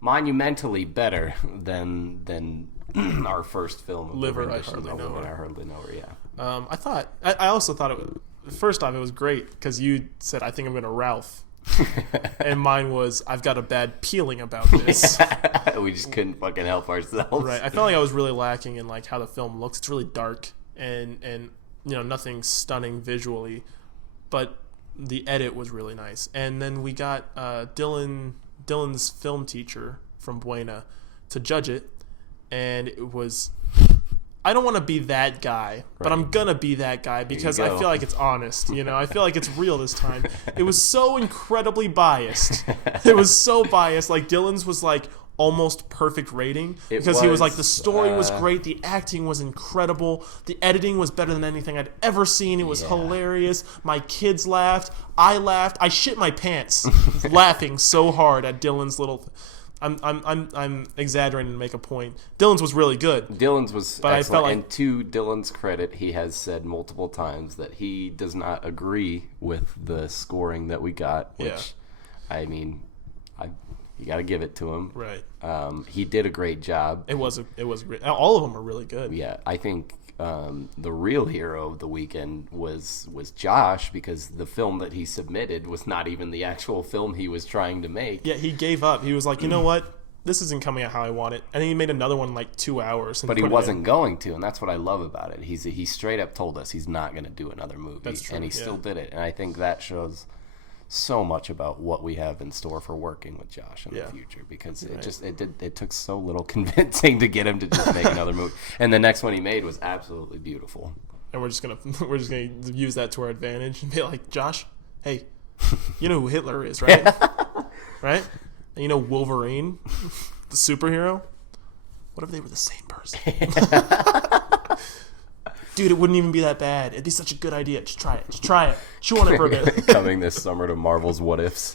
monumentally better than our first film. Of Liver, I hardly know her. I hardly know her. Yeah. I also thought it was, first off, it was great because you said I think I'm gonna Ralph. And mine was, I've got a bad peeling about this. We just couldn't fucking help ourselves. Right. I felt like I was really lacking in like how the film looks. It's really dark and nothing stunning visually, but the edit was really nice. And then we got Dylan's film teacher from Buena to judge it, and it was, I don't want to be that guy, but I'm going to be that guy because I feel like it's honest, I feel like it's real this time. It was so incredibly biased. It was so biased. Like Dylan's was like almost perfect rating because he was like, the story was great, the acting was incredible, the editing was better than anything I'd ever seen. It was hilarious. My kids laughed. I laughed. I shit my pants laughing so hard at Dylan's little I'm exaggerating to make a point. Dylan's was really good. Dylan's was but excellent. I felt like, and to Dylan's credit, he has said multiple times that he does not agree with the scoring that we got. Which, I mean, you got to give it to him. Right. He did a great job. It was great. All of them are really good. Yeah, I think the real hero of the weekend was Josh, because the film that he submitted was not even the actual film he was trying to make. Yeah, he gave up. He was like, you know what? This isn't coming out how I want it. And then he made another one in like 2 hours. But he wasn't going to, and that's what I love about it. He straight up told us he's not going to do another movie. That's true, and he still did it. And I think that shows so much about what we have in store for working with Josh in the future, because it took so little convincing to get him to just make another movie. And the next one he made was absolutely beautiful. And we're just gonna use that to our advantage and be like, Josh, hey, you know who Hitler is, right? Right? And you know Wolverine, the superhero? What if they were the same person? Dude, it wouldn't even be that bad. It'd be such a good idea. Just try it. Just try it. Chew on it for a bit. Coming this summer to Marvel's What Ifs.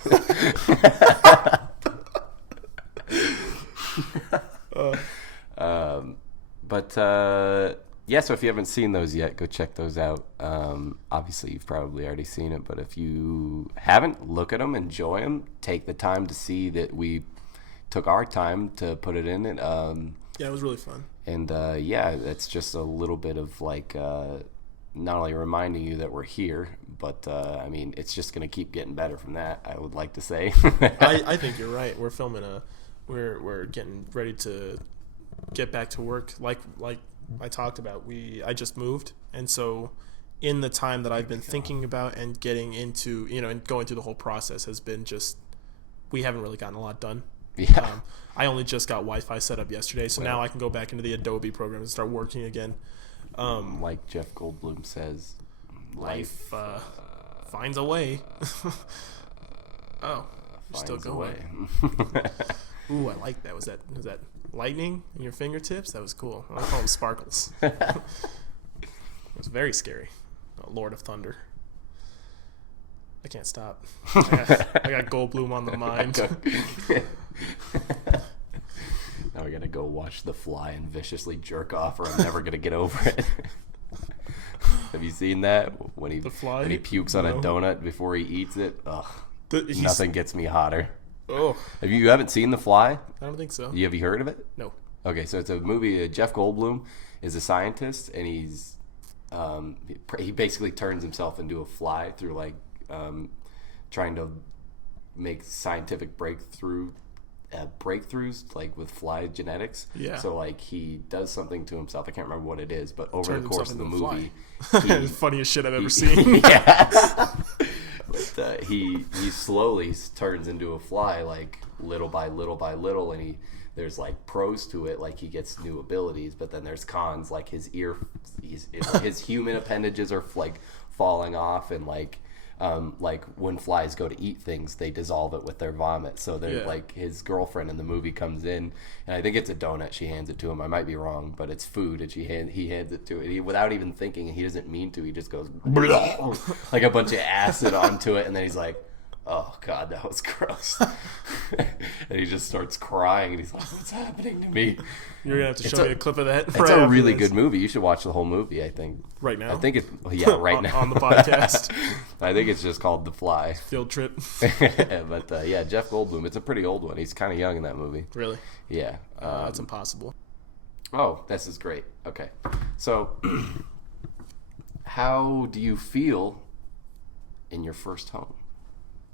Yeah, so if you haven't seen those yet, go check those out. Obviously, you've probably already seen it, but if you haven't, look at them, enjoy them, take the time to see that we took our time to put it in. Yeah, it was really fun. And yeah, it's just a little bit of like not only reminding you that we're here, but I mean, it's just going to keep getting better from that, I would like to say. I think you're right. We're filming we're getting ready to get back to work. Like I talked about, I just moved, and so in the time that I've been thinking about and getting into, and going through the whole process has been just, we haven't really gotten a lot done. Yeah. I only just got Wi-Fi set up yesterday, so now I can go back into the Adobe program and start working again. Like Jeff Goldblum says, life finds a way. Oh, you're still going. Ooh, I like that. Was that lightning in your fingertips? That was cool. I call them sparkles. It was very scary. Oh, Lord of Thunder. I can't stop. I got Goldblum on the mind. Now we gotta go watch The Fly and viciously jerk off, or I'm never gonna get over it. Have you seen that? When he pukes on a donut before he eats it? Ugh. Nothing gets me hotter. Oh. You haven't seen The Fly? I don't think so. Have you heard of it? No. Okay, so it's a movie. Jeff Goldblum is a scientist, and he basically turns himself into a fly through trying to make scientific breakthroughs like with fly genetics. Yeah. So like he does something to himself. I can't remember what it is, but over the course of the movie, it's the funniest shit I've ever seen. Yeah. But he slowly turns into a fly, like little by little by little, and there's like pros to it, like he gets new abilities, but then there's cons, like his human appendages are like falling off, and like when flies go to eat things, they dissolve it with their vomit. So they're like, his girlfriend in the movie comes in, and I think it's a donut. She hands it to him. I might be wrong, but it's food, and he hands it to it. Without even thinking, and he doesn't mean to. He just goes like a bunch of acid onto it, and then he's like, "Oh God, that was gross." And he just starts crying, and he's like, "What's happening to me?" You're gonna have to show me a clip of that. It's a really good movie. You should watch the whole movie, I think. Right now? I think it's right now on the podcast. I think it's just called The Fly. Field trip. But yeah, Jeff Goldblum. It's a pretty old one. He's kind of young in that movie. Really? Yeah. That's impossible. Oh, this is great. Okay, so how do you feel in your first home?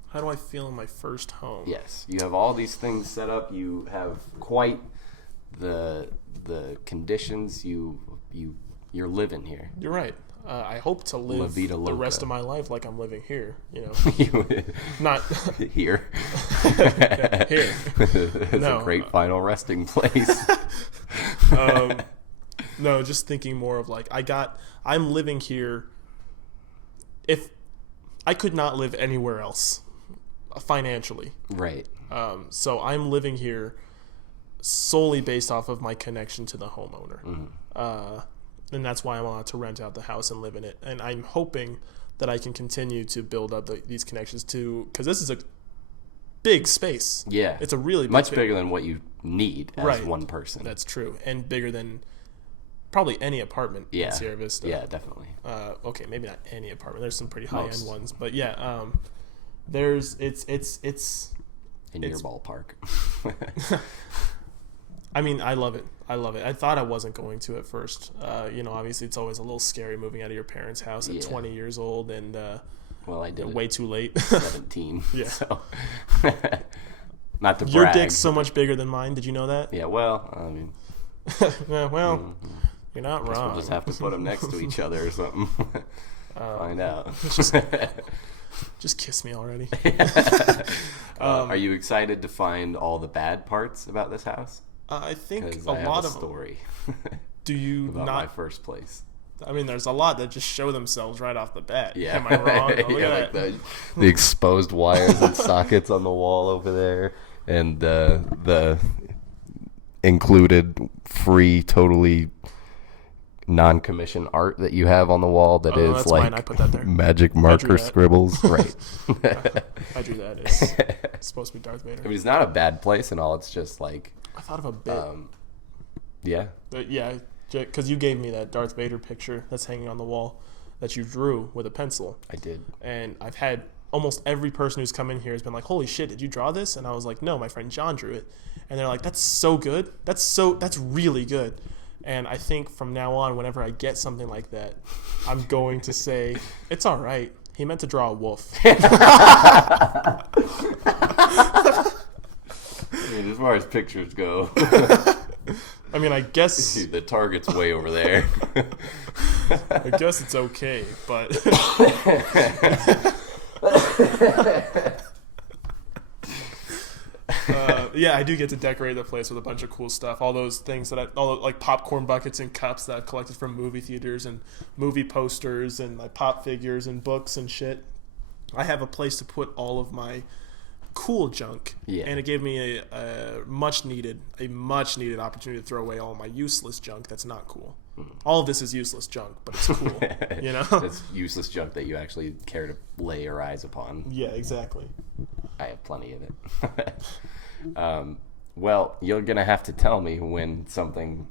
How do I feel in my first home? Yes, you have all these things set up. You have quite the conditions. You're living here. You're right. I hope to live the rest of my life like I'm living here. Not here. Yeah, here. It's a great final resting place. No, just thinking more of like I'm living here. If I could not live anywhere else financially, right? So I'm living here solely based off of my connection to the homeowner. Mm-hmm. And that's why I'm allowed to rent out the house and live in it. And I'm hoping that I can continue to build up these connections because this is a big space. Yeah. It's a really much bigger than what you need as one person. That's true. And bigger than probably any apartment in Sierra Vista. Yeah, definitely. Okay, maybe not any apartment. There's some pretty high-end ones. But yeah, it's in your ballpark. I mean, I love it. I thought I wasn't going to at first. Obviously it's always a little scary moving out of your parents' house at 20 years old and well, I did way too late. 17. Yeah. So. Not to brag. Your dick's so much bigger than mine. Did you know that? Yeah, well, I mean. You're not wrong. We'll just have to put them next to each other or something. Find out. Just kiss me already. Are you excited to find all the bad parts about this house? I think a lot of story. Do you about not? My first place. I mean, there's a lot that just show themselves right off the bat. Yeah. Am I wrong? Oh, look at that. Like the exposed wires and sockets on the wall over there, and the included free, totally non-commission art that you have on the wall that is that's like mine. I put that there. magic marker scribbles. Right. I drew that. It's supposed to be Darth Vader. I mean, it's not a bad place and all. It's just like... I thought of a bit. Yeah. Yeah, because you gave me that Darth Vader picture that's hanging on the wall that you drew with a pencil. I did. And I've had almost every person who's come in here has been like, holy shit, did you draw this? And I was like, no, my friend John drew it. And they're like, that's so good. That's really good. And I think from now on, whenever I get something like that, I'm going to say, it's all right. He meant to draw a wolf. I mean, as far as pictures go, I mean, I guess the target's way over there. I guess it's okay, but yeah, I do get to decorate the place with a bunch of cool stuff. All those things like popcorn buckets and cups that I've collected from movie theaters and movie posters and like pop figures and books and shit. I have a place to put all of my cool junk, and it gave me a much needed opportunity to throw away all my useless junk that's not cool. All of this is useless junk, but it's cool. You know, it's useless junk that you actually care to lay your eyes upon. Yeah, exactly. I have plenty of it. Well, you're gonna have to tell me when something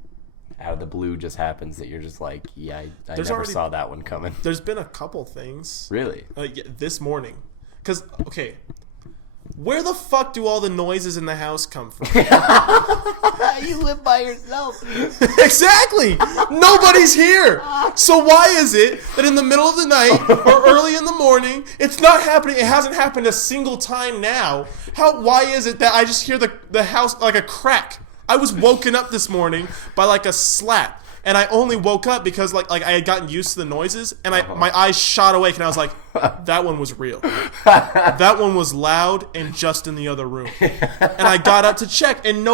out of the blue just happens that you're just like, yeah, I never saw that one coming. There's been a couple things. Really? This morning. Because, okay, where the fuck do all the noises in the house come from? You live by yourself. Exactly! Nobody's here! So why is it that in the middle of the night or early in the morning, it's not happening? It hasn't happened a single time now. Why is it that I just hear the house like a crack? I was woken up this morning by like a slap. And I only woke up because like I had gotten used to the noises, and my eyes shot awake, and I was like, that one was real. That one was loud and just in the other room. And I got up to check, and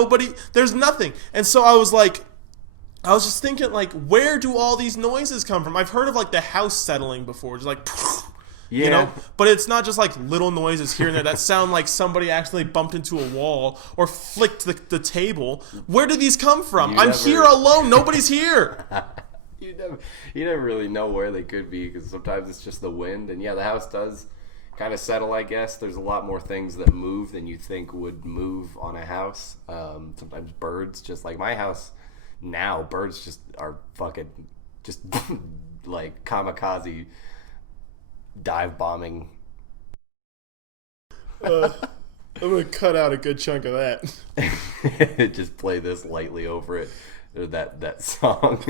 there's nothing. And so I was just thinking, like, where do all these noises come from? I've heard of like the house settling before, just like, yeah. You know, but it's not just like little noises here and there that sound like somebody accidentally bumped into a wall or flicked the table. Where do these come from? I'm here alone. Nobody's here. You never really know where they could be, because sometimes it's just the wind. And yeah, the house does kind of settle, I guess. There's a lot more things that move than you think would move on a house. Sometimes birds, just like my house now, birds just are fucking just like kamikaze dive bombing. I'm gonna cut out a good chunk of that. Just play this lightly over it. Or that song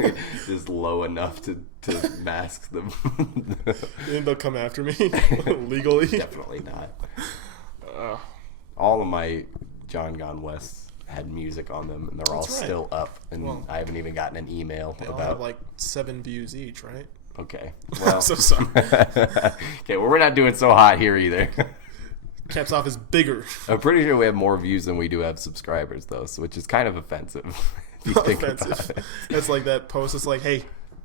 is low enough to mask them. You think they'll come after me legally? Definitely not. All of my John Gone West had music on them, and they're all still up, and I haven't even gotten an email they about. All have like 7 views each, right? Okay. Well, so sorry. Okay, well, we're not doing so hot here either. Caps Off is bigger. I'm pretty sure we have more views than we do have subscribers, though, so which is kind of offensive. If you think about it. It's like that post. It's like, hey,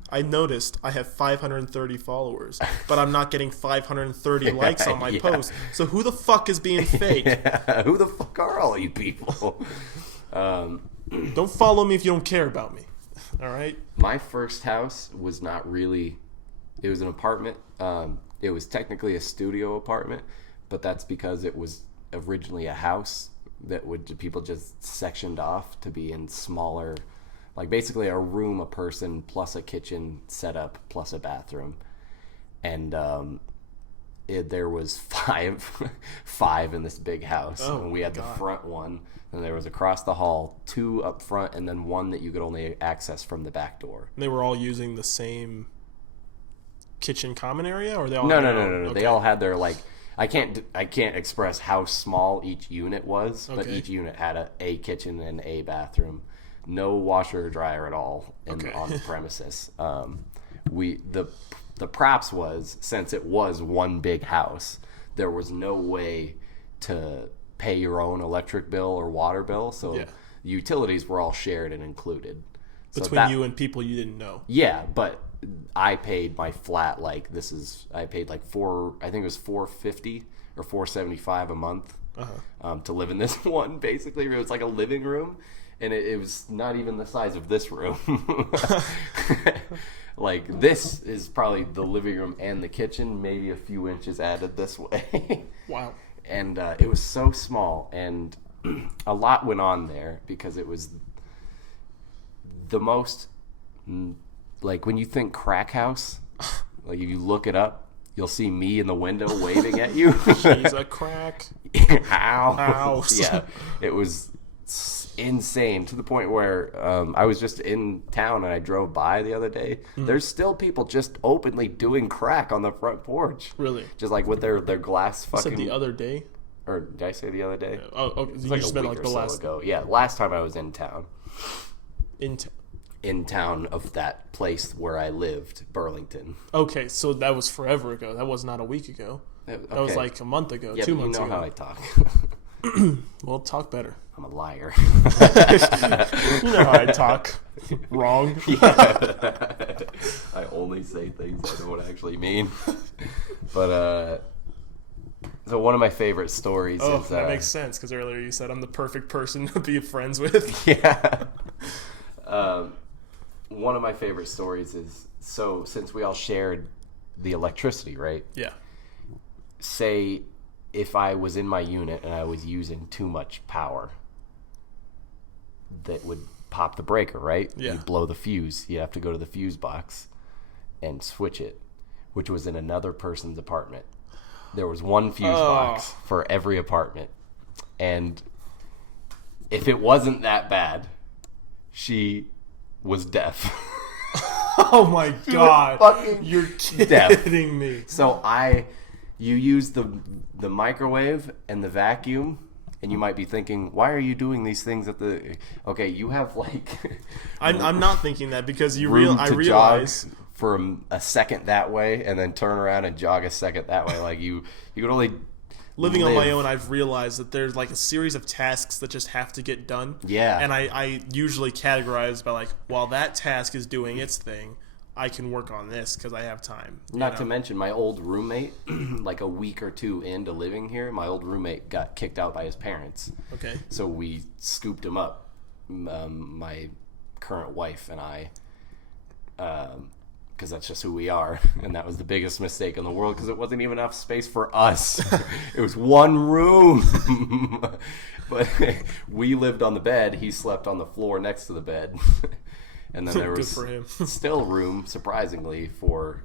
I noticed I have 530 followers, but I'm not getting 530 likes on my post. So who the fuck is being fake? Yeah, who the fuck are all you people? Don't follow me if you don't care about me. All right? My first house was not really... It was an apartment. It was technically a studio apartment, but that's because it was originally a house that people just sectioned off to be in smaller... Like basically a room, a person, plus a kitchen setup, plus a bathroom. And there was five in this big house. Oh, and we had the front one, and there was across the hall 2 up front, and then 1 that you could only access from the back door. And they were all using the same kitchen common area, or they all? No. Okay. They all had their like. I can't express how small each unit was, but each unit had a kitchen and a bathroom. No washer or dryer at all on the premises. The props was, since it was one big house, there was no way to pay your own electric bill or water bill, so utilities were all shared and included. Between you and people you didn't know. Yeah, but I paid my flat I paid like I think it was $450 or $475 a month to live in this one. Basically, it was like a living room. And it was not even the size of this room. Like, this is probably the living room and the kitchen, maybe a few inches added this way. Wow. And it was so small, and a lot went on there because it was the most, like, when you think crack house, like, if you look it up, you'll see me in the window waving at you. She's a crack. Ow. Ow. Yeah, it was insane to the point where I was just in town and I drove by the other day. There's still people just openly doing crack on the front porch. Really? Just like with their glass You fucking. said the other day? Or did I say the other day? Oh, okay. It's You like just a meant week like or the so last ago. Yeah, last time I was in town. In town of that place where I lived, Burlington. Okay, so that was forever ago. That was not a week ago. Okay. That was like a month ago, Yeah, 2 but months you know ago. how I talk. Well, talk better. I'm a liar. You know how I talk. Wrong. I only say things I don't actually mean. But so one of my favorite stories Oh, is that makes sense, because earlier you said I'm the perfect person to be friends with. yeah. One of my favorite stories is, so since we all shared the electricity, right? Yeah. Say if I was in my unit and I was using too much power, that would pop the breaker, right? Yeah. You'd blow the fuse. You'd have to go to the fuse box and switch it, which was in another person's apartment. There was one fuse box for every apartment. And if it wasn't that bad, she was deaf. Oh my god. You're deaf. kidding me. So you use the microwave and the vacuum, and you might be thinking, why are you doing these things at the... Okay, you have like... I'm not thinking that, because I realize... jog for a second that way and then turn around and jog a second that way. Like, you could only... Living on my own, I've realized that there's like a series of tasks that just have to get done. Yeah. And I usually categorize by like, while that task is doing its thing, I can work on this because I have time. Not to mention my old roommate, like a week or two into living here, my old roommate got kicked out by his parents. Okay. So we scooped him up, my current wife and I, because that's just who we are. And that was the biggest mistake in the world, because it wasn't even enough space for us. It was one room. But we lived on the bed. He slept on the floor next to the bed. And then there was for him. still room, surprisingly,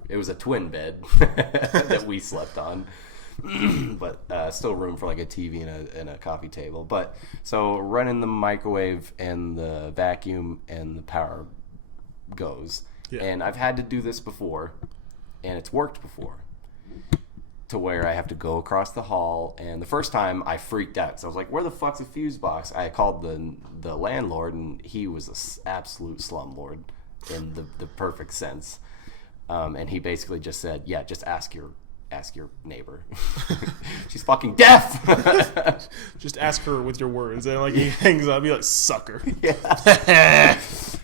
it was a twin bed that we slept on. But still room for like a TV and a coffee table. But so running the microwave and the vacuum and the power goes. Yeah. And I've had to do this before, and it's worked before, to where I have to go across the hall. And the first time I freaked out, so I was like, where the fuck's a fuse box? I called the landlord, and he was an absolute slumlord in the perfect sense. And he basically just said, yeah, just ask your neighbor. She's fucking deaf. Just ask her with your words. And like, he hangs up, be like, sucker. Yeah.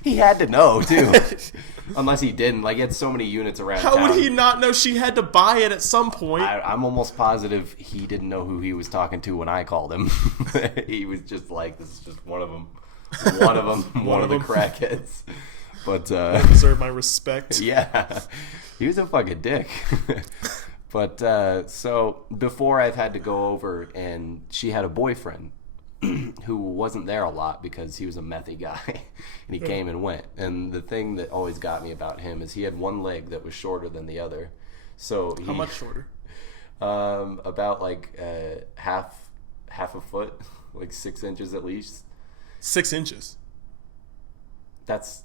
He had to know too. Unless he didn't. Like, he had so many units around How town. would he not know she had to buy it at some point? I'm almost positive he didn't know who he was talking to when I called him. He was just like, this is just one of them. One of the crackheads. But I deserve my respect. Yeah. He was a fucking dick. But so before, I've had to go over, and she had a boyfriend who wasn't there a lot because he was a methy guy, and he came and went. And the thing that always got me about him is he had one leg that was shorter than the other. So how much shorter? About like half a foot, like 6 inches at least. 6 inches. That's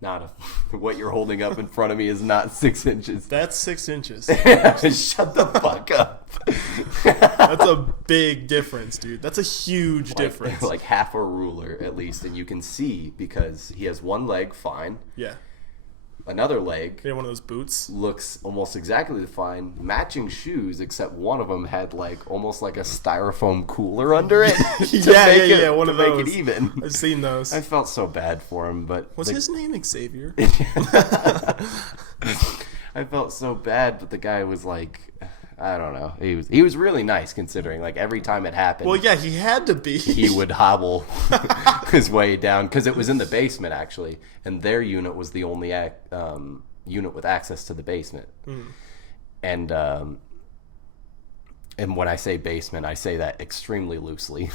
not what you're holding up in front of me is not 6 inches. That's 6 inches. Shut the fuck up. That's a big difference, dude. That's a huge difference. Like half a ruler at least, and you can see because he has one leg fine. Yeah. Another leg. He had one of those boots. Looks almost exactly fine. Matching shoes, except one of them had like almost like a styrofoam cooler under it. Yeah. One of those. Make it even. I've seen those. I felt so bad for him, but was his name Xavier? I felt so bad, but the guy was like, I don't know. He was really nice considering. Like every time it happened. Well, yeah, he had to be. He would hobble his way down because it was in the basement actually, and their unit was the only unit with access to the basement. And when I say basement, I say that extremely loosely.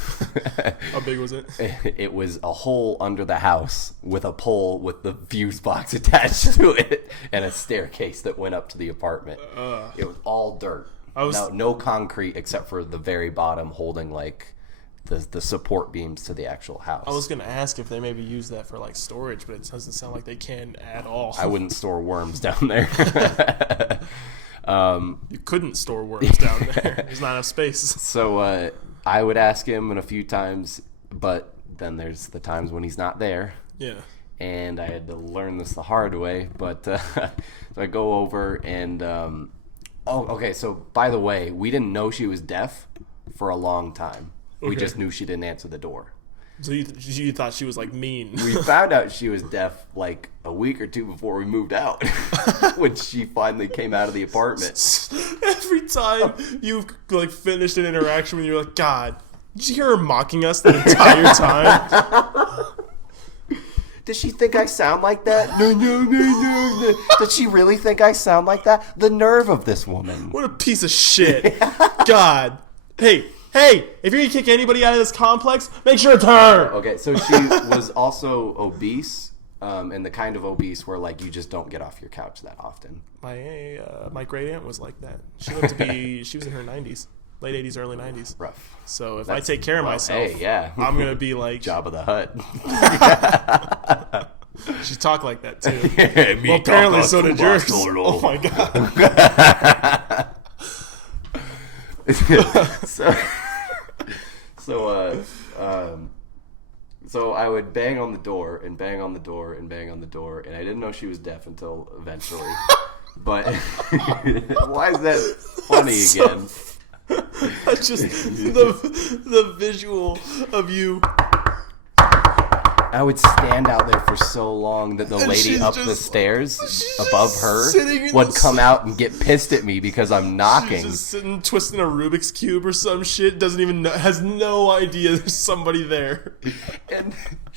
How big was it? It was a hole under the house with a pole with the fuse box attached to it and a staircase that went up to the apartment. It was all dirt. No concrete except for the very bottom holding like the support beams to the actual house. I was going to ask if they maybe use that for like storage, but it doesn't sound like they can at all. I wouldn't store worms down there. You couldn't store worms down there. There's not enough space. So I would ask him a few times, but then there's the times when he's not there. Yeah. And I had to learn this the hard way. But so I go over and okay. So by the way, we didn't know she was deaf for a long time. Okay. We just knew she didn't answer the door. So you thought she was like mean. We found out she was deaf like a week or two before we moved out when she finally came out of the apartment. Every time you've like finished an interaction when you're like, God, did you hear her mocking us the entire time? Does she think I sound like that? No. Does she really think I sound like that? The nerve of this woman. What a piece of shit. God. Hey, if you're going to kick anybody out of this complex, make sure it's her. Okay, so she was also obese, and the kind of obese where, like, you just don't get off your couch that often. My great aunt was like that. She lived to be, she was in her 90s, late 80s, early 90s. Rough. So if I take care of myself, I'm going to be like... Jabba the Hutt. She talked like that, too. Yeah, well, apparently so did yours. Oh, my God. So I would bang on the door and bang on the door and bang on the door, and I didn't know she was deaf until eventually. But why is that funny again? That's just the visual of you. I would stand out there for so long that the lady up the stairs above her would come out and get pissed at me because I'm knocking. She's just sitting twisting a Rubik's Cube or some shit, doesn't even know, has no idea there's somebody there. And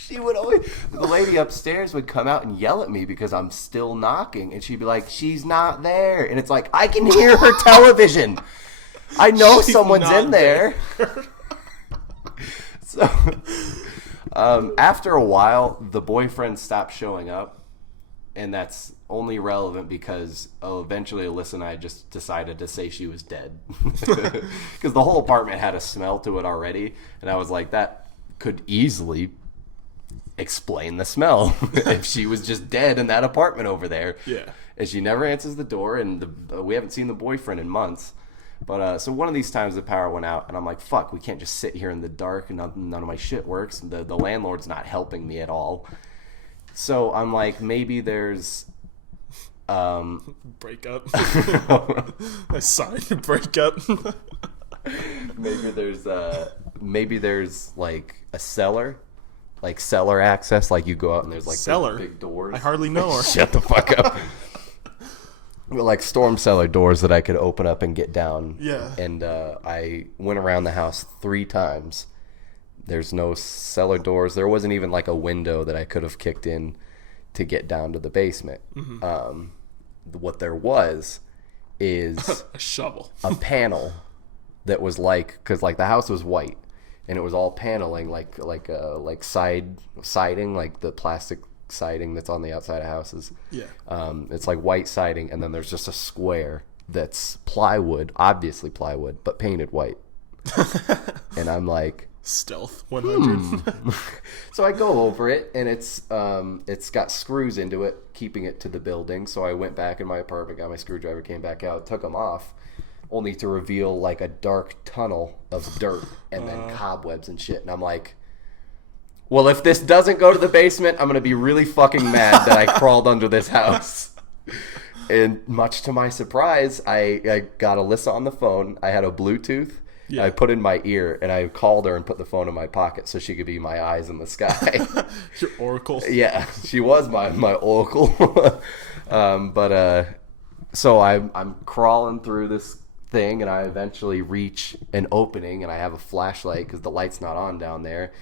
the lady upstairs would come out and yell at me because I'm still knocking, and she'd be like, "She's not there." And it's like, I can hear her television. I know someone's in there. So... after a while, the boyfriend stopped showing up, and that's only relevant because eventually Alyssa and I just decided to say she was dead. Because the whole apartment had a smell to it already, and I was like, that could easily explain the smell if she was just dead in that apartment over there. Yeah. And she never answers the door, and we haven't seen the boyfriend in months. But so one of these times the power went out, and I'm like, fuck, we can't just sit here in the dark and none of my shit works. The landlord's not helping me at all. So I'm like, maybe there's... breakup. I signed a breakup. Maybe there's like a cellar. Like cellar access. Like you go out and there's like cellar? Big doors. I hardly know her. Shut the fuck up. Like storm cellar doors that I could open up and get down. Yeah. And I went around the house 3 times. There's no cellar doors. There wasn't even like a window that I could have kicked in to get down to the basement. Mm-hmm. What there was is a shovel, a panel that was like, because like the house was white and it was all paneling like siding, like the plastic siding that's on the outside of houses. Yeah. It's like white siding, and then there's just a square that's plywood, obviously plywood, but painted white. And I'm like, stealth 100. So I go over it, and it's got screws into it, keeping it to the building. So I went back in my apartment, got my screwdriver, came back out, took them off, only to reveal like a dark tunnel of dirt and then cobwebs and shit. And I'm like, well, if this doesn't go to the basement, I'm going to be really fucking mad that I crawled under this house. And much to my surprise, I got Alyssa on the phone. I had a Bluetooth. Yeah. I put in my ear, and I called her and put the phone in my pocket so she could be my eyes in the sky. Your oracle. Yeah, she was my oracle. So I'm crawling through this thing, and I eventually reach an opening, and I have a flashlight because the light's not on down there,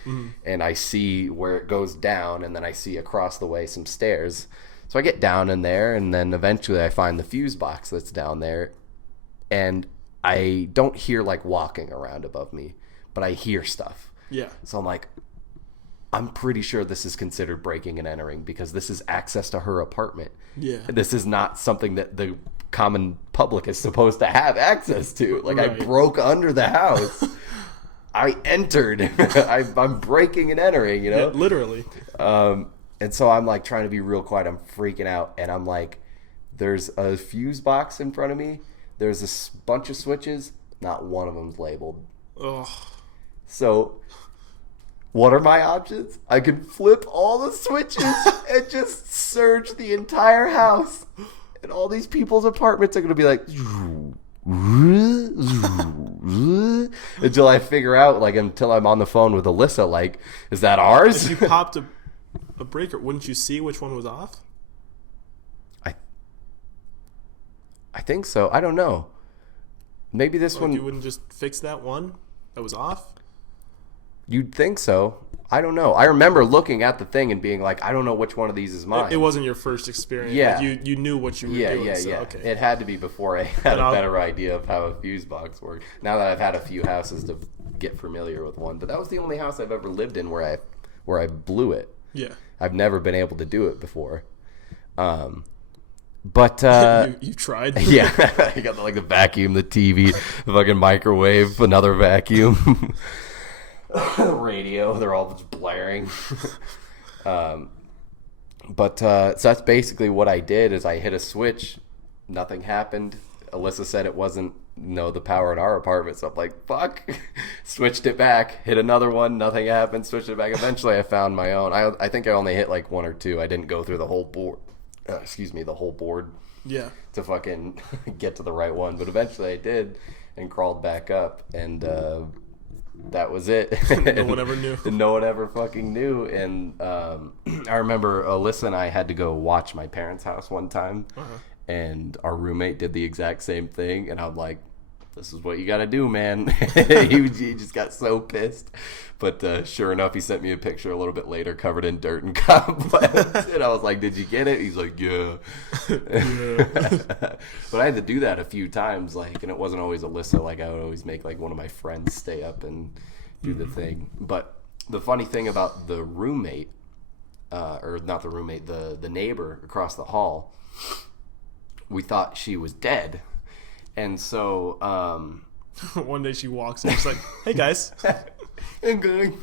and I see where it goes down, and then I see across the way some stairs. So I get down in there, and then eventually I find the fuse box that's down there, and I don't hear like walking around above me, but I hear stuff. Yeah. So I'm like, I'm pretty sure this is considered breaking and entering because this is access to her apartment. Yeah. This is not something that the common public is supposed to have access to. Like, Right. I broke under the house. I entered. I'm breaking and entering, you know? Yeah, literally. And so I'm like trying to be real quiet. I'm freaking out. And I'm like, there's a fuse box in front of me. There's a bunch of switches. Not one of them's labeled. Ugh. So what are my options? I can flip all the switches and just surge the entire house. And all these people's apartments are going to be like, until I figure out, like, until I'm on the phone with Alyssa, like, is that ours? If you popped a breaker, wouldn't you see which one was off? I think so. I don't know. Maybe this one. You wouldn't just fix that one that was off? You'd think so. I don't know. I remember looking at the thing and being like, I don't know which one of these is mine. It wasn't your first experience. Yeah. Like you knew what you were doing. Yeah. Okay. It had to be before I had a better idea of how a fuse box worked. Now that I've had a few houses to get familiar with one. But that was the only house I've ever lived in where I blew it. Yeah. I've never been able to do it before. But you tried. Yeah, you got the vacuum, the TV, the fucking microwave, another vacuum, the radio. They're all just blaring. But so that's basically what I did. Is I hit a switch, nothing happened. Alyssa said it wasn't the power in our apartment, so I'm like, fuck. Switched it back, hit another one, nothing happened. Switched it back. Eventually, I found my own. I think I only hit like one or two. I didn't go through the whole board. The whole board. Yeah. To fucking get to the right one, but eventually I did and crawled back up, and that was it. No one ever knew. No one ever fucking knew. And I remember Alyssa and I had to go watch my parents' house one time, and our roommate did the exact same thing, and I'm like, this is what you gotta do, man. he just got so pissed. But sure enough, he sent me a picture a little bit later covered in dirt and cobwebs. And I was like, did you get it? He's like, yeah. But I had to do that a few times, and it wasn't always Alyssa. Like, I would always make one of my friends stay up and do the thing. But the funny thing about the roommate, or not the roommate, the neighbor across the hall, we thought she was dead. And so one day she walks in, she's like, hey guys. I'm good.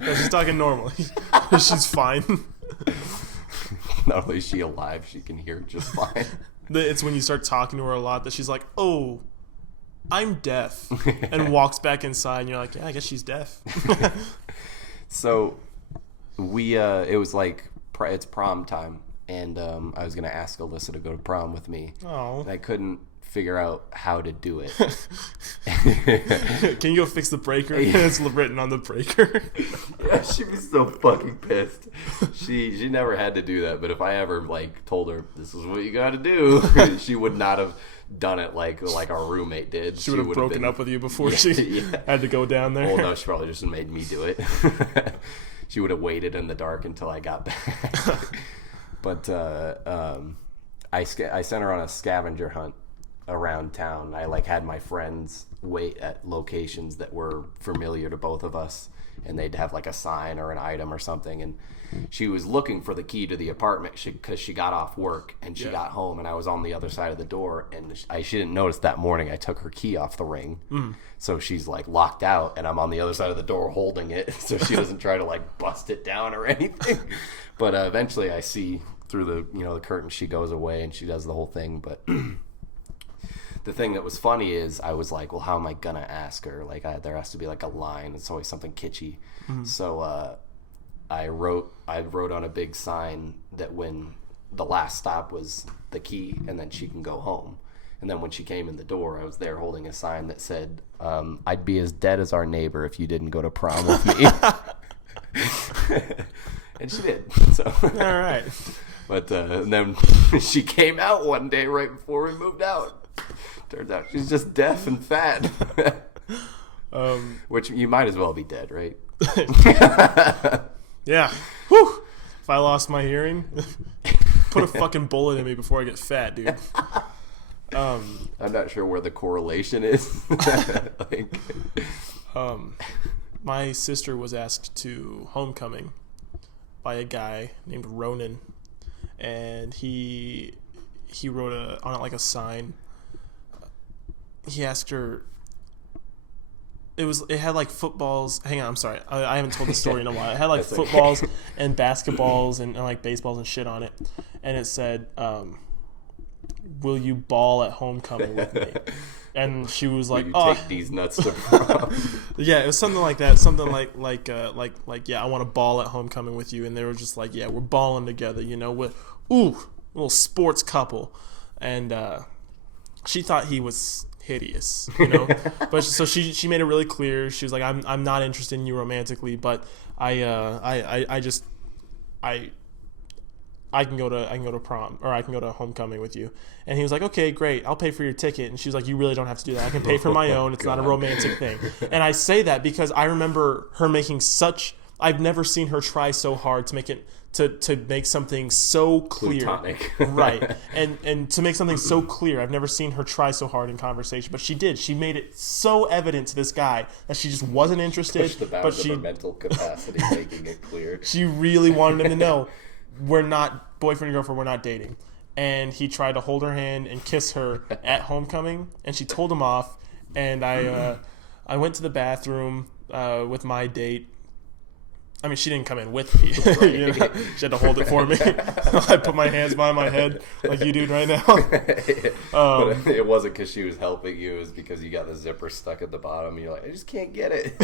No, she's talking normally. She's fine. Not only is she alive, she can hear just fine. It's when you start talking to her a lot that she's like, oh, I'm deaf. And walks back inside, and you're like, yeah, I guess she's deaf. So we, it was it's prom time. And I was going to ask Alyssa to go to prom with me. Oh. And I couldn't figure out how to do it. Can you go fix the breaker? It's written on the breaker. Yeah, she'd be so fucking pissed. She never had to do that, but if I ever told her this is what you got to do, she would not have done it like our roommate did. She would have broken up with you before she had to go down there. Well, no, she probably just made me do it. She would have waited in the dark until I got back. But I sent her on a scavenger hunt around town. I had my friends wait at locations that were familiar to both of us, and they'd have a sign or an item or something, and she was looking for the key to the apartment because she got off work and she got home, and I was on the other side of the door, and she didn't notice that morning I took her key off the ring. So she's locked out, and I'm on the other side of the door holding it so she doesn't try to bust it down or anything. But eventually I see through the curtain she goes away and she does the whole thing. But the thing that was funny is I was like, well, how am I gonna ask her? There has to be a line. It's always something kitschy. So I wrote on a big sign that when the last stop was the key, and then she can go home. And then when she came in the door, I was there holding a sign that said, I'd be as dead as our neighbor if you didn't go to prom with me. And she did. So all right. But and then she came out one day right before we moved out Turns out she's just deaf and fat. Which you might as well be dead, right? Yeah. Whew. If I lost my hearing, put a fucking bullet in me before I get fat, dude. I'm not sure where the correlation is. Like, my sister was asked to homecoming by a guy named Ronan, and he wrote on it like a sign. He asked her. It had like footballs. Hang on, I'm sorry. I haven't told the story in a while. It had like footballs and basketballs and like baseballs and shit on it, and it said, "Will you ball at homecoming with me?" And she was like, "Oh, take these nuts to prom." Yeah, it was something like that. Something like yeah, I want to ball at homecoming with you. And they were just like, yeah, we're balling together, you know, with little sports couple. And she thought he was hideous, you know. But so she made it really clear. She was like, I'm not interested in you romantically, but I can go to prom, or I can go to homecoming with you. And he was like, okay, great, I'll pay for your ticket. And she was like, you really don't have to do that. I can pay for my own. It's not a romantic thing. And I say that because I remember her making I've never seen her try so hard to make it to make something so clear. Plutonic. Right. And to make something so clear. I've never seen her try so hard in conversation, but she did. She made it so evident to this guy that she just wasn't interested. Push the bounds of her mental capacity, making it clear. She really wanted him to know, we're not boyfriend and girlfriend, we're not dating. And he tried to hold her hand and kiss her at homecoming, and she told him off. And I went to the bathroom with my date. I mean, she didn't come in with me. You know? She had to hold it for me. I put my hands behind my head like you do right now. But it wasn't because she was helping you. It was because you got the zipper stuck at the bottom. And you're like, I just can't get it.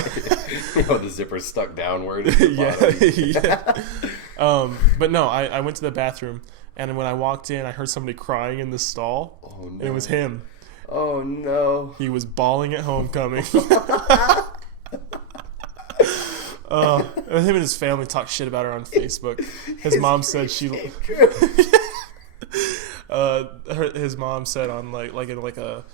You know, the zipper's stuck downward at the bottom. Yeah. But no, I went to the bathroom, and when I walked in, I heard somebody crying in the stall. Oh, no. And it was him. Oh, no. He was bawling at homecoming. Him and his family talked shit about her on Facebook. His mom said his mom said on like in a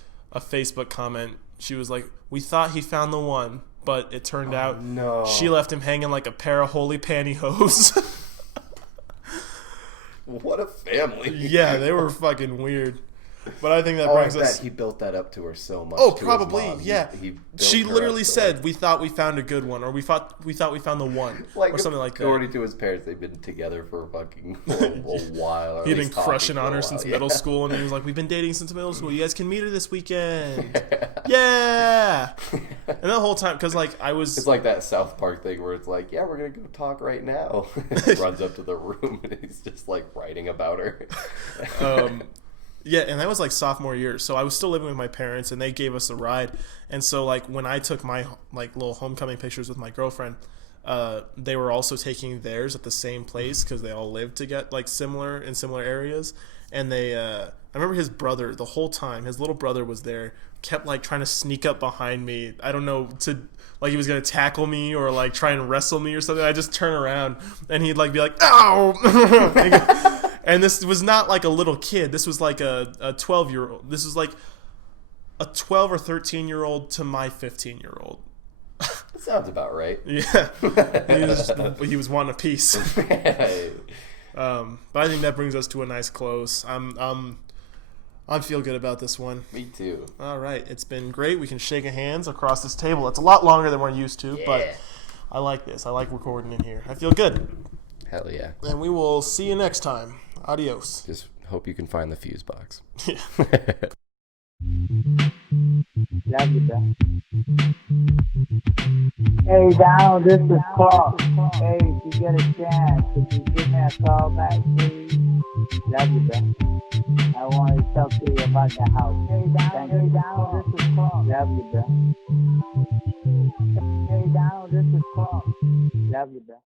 Facebook comment, she was like, we thought he found the one, but it turned out she left him hanging like a pair of holy pantyhose. What a family. Yeah, they were fucking weird. But I think that brings us. He built that up to her so much. Oh, probably, yeah. She literally said, "We thought we found a good one," or "We thought we found the one," or something like that. According to his parents, they've been together for a while. He'd been crushing on her since middle school, and he was like, "We've been dating since middle school. You guys can meet her this weekend." Yeah. And the whole time, because it's like that South Park thing where it's like, "Yeah, we're gonna go talk right now." Runs up to the room and he's just like writing about her. Yeah, and that was like sophomore year, so I was still living with my parents, and they gave us a ride. And so like when I took my like little homecoming pictures with my girlfriend, they were also taking theirs at the same place because they all lived together, like similar areas. And they, I remember his brother the whole time. His little brother was there, kept like trying to sneak up behind me. I don't know, to like he was gonna tackle me or like try and wrestle me or something. I just turn around and he'd like be like, "Ow!" And this was not like a little kid. This was like a 12-year-old. This was like a 12 or 13-year-old to my 15-year-old. That sounds about right. Yeah. He was wanting a piece. But I think that brings us to a nice close. I feel good about this one. Me too. All right. It's been great. We can shake hands across this table. It's a lot longer than we're used to, but I like this. I like recording in here. I feel good. Hell yeah. And we will see you next time. Adios. Just hope you can find the fuse box. Yeah. Love you, bro. Hey, Donald, this is Clark. Hey, if you get a chance, could you give me a call back, please? Love you, bro. I want to talk to you about the house. Hey, Donald, this is Clark. Love you, bro. Hey, Donald, this is Clark. Love you, bro.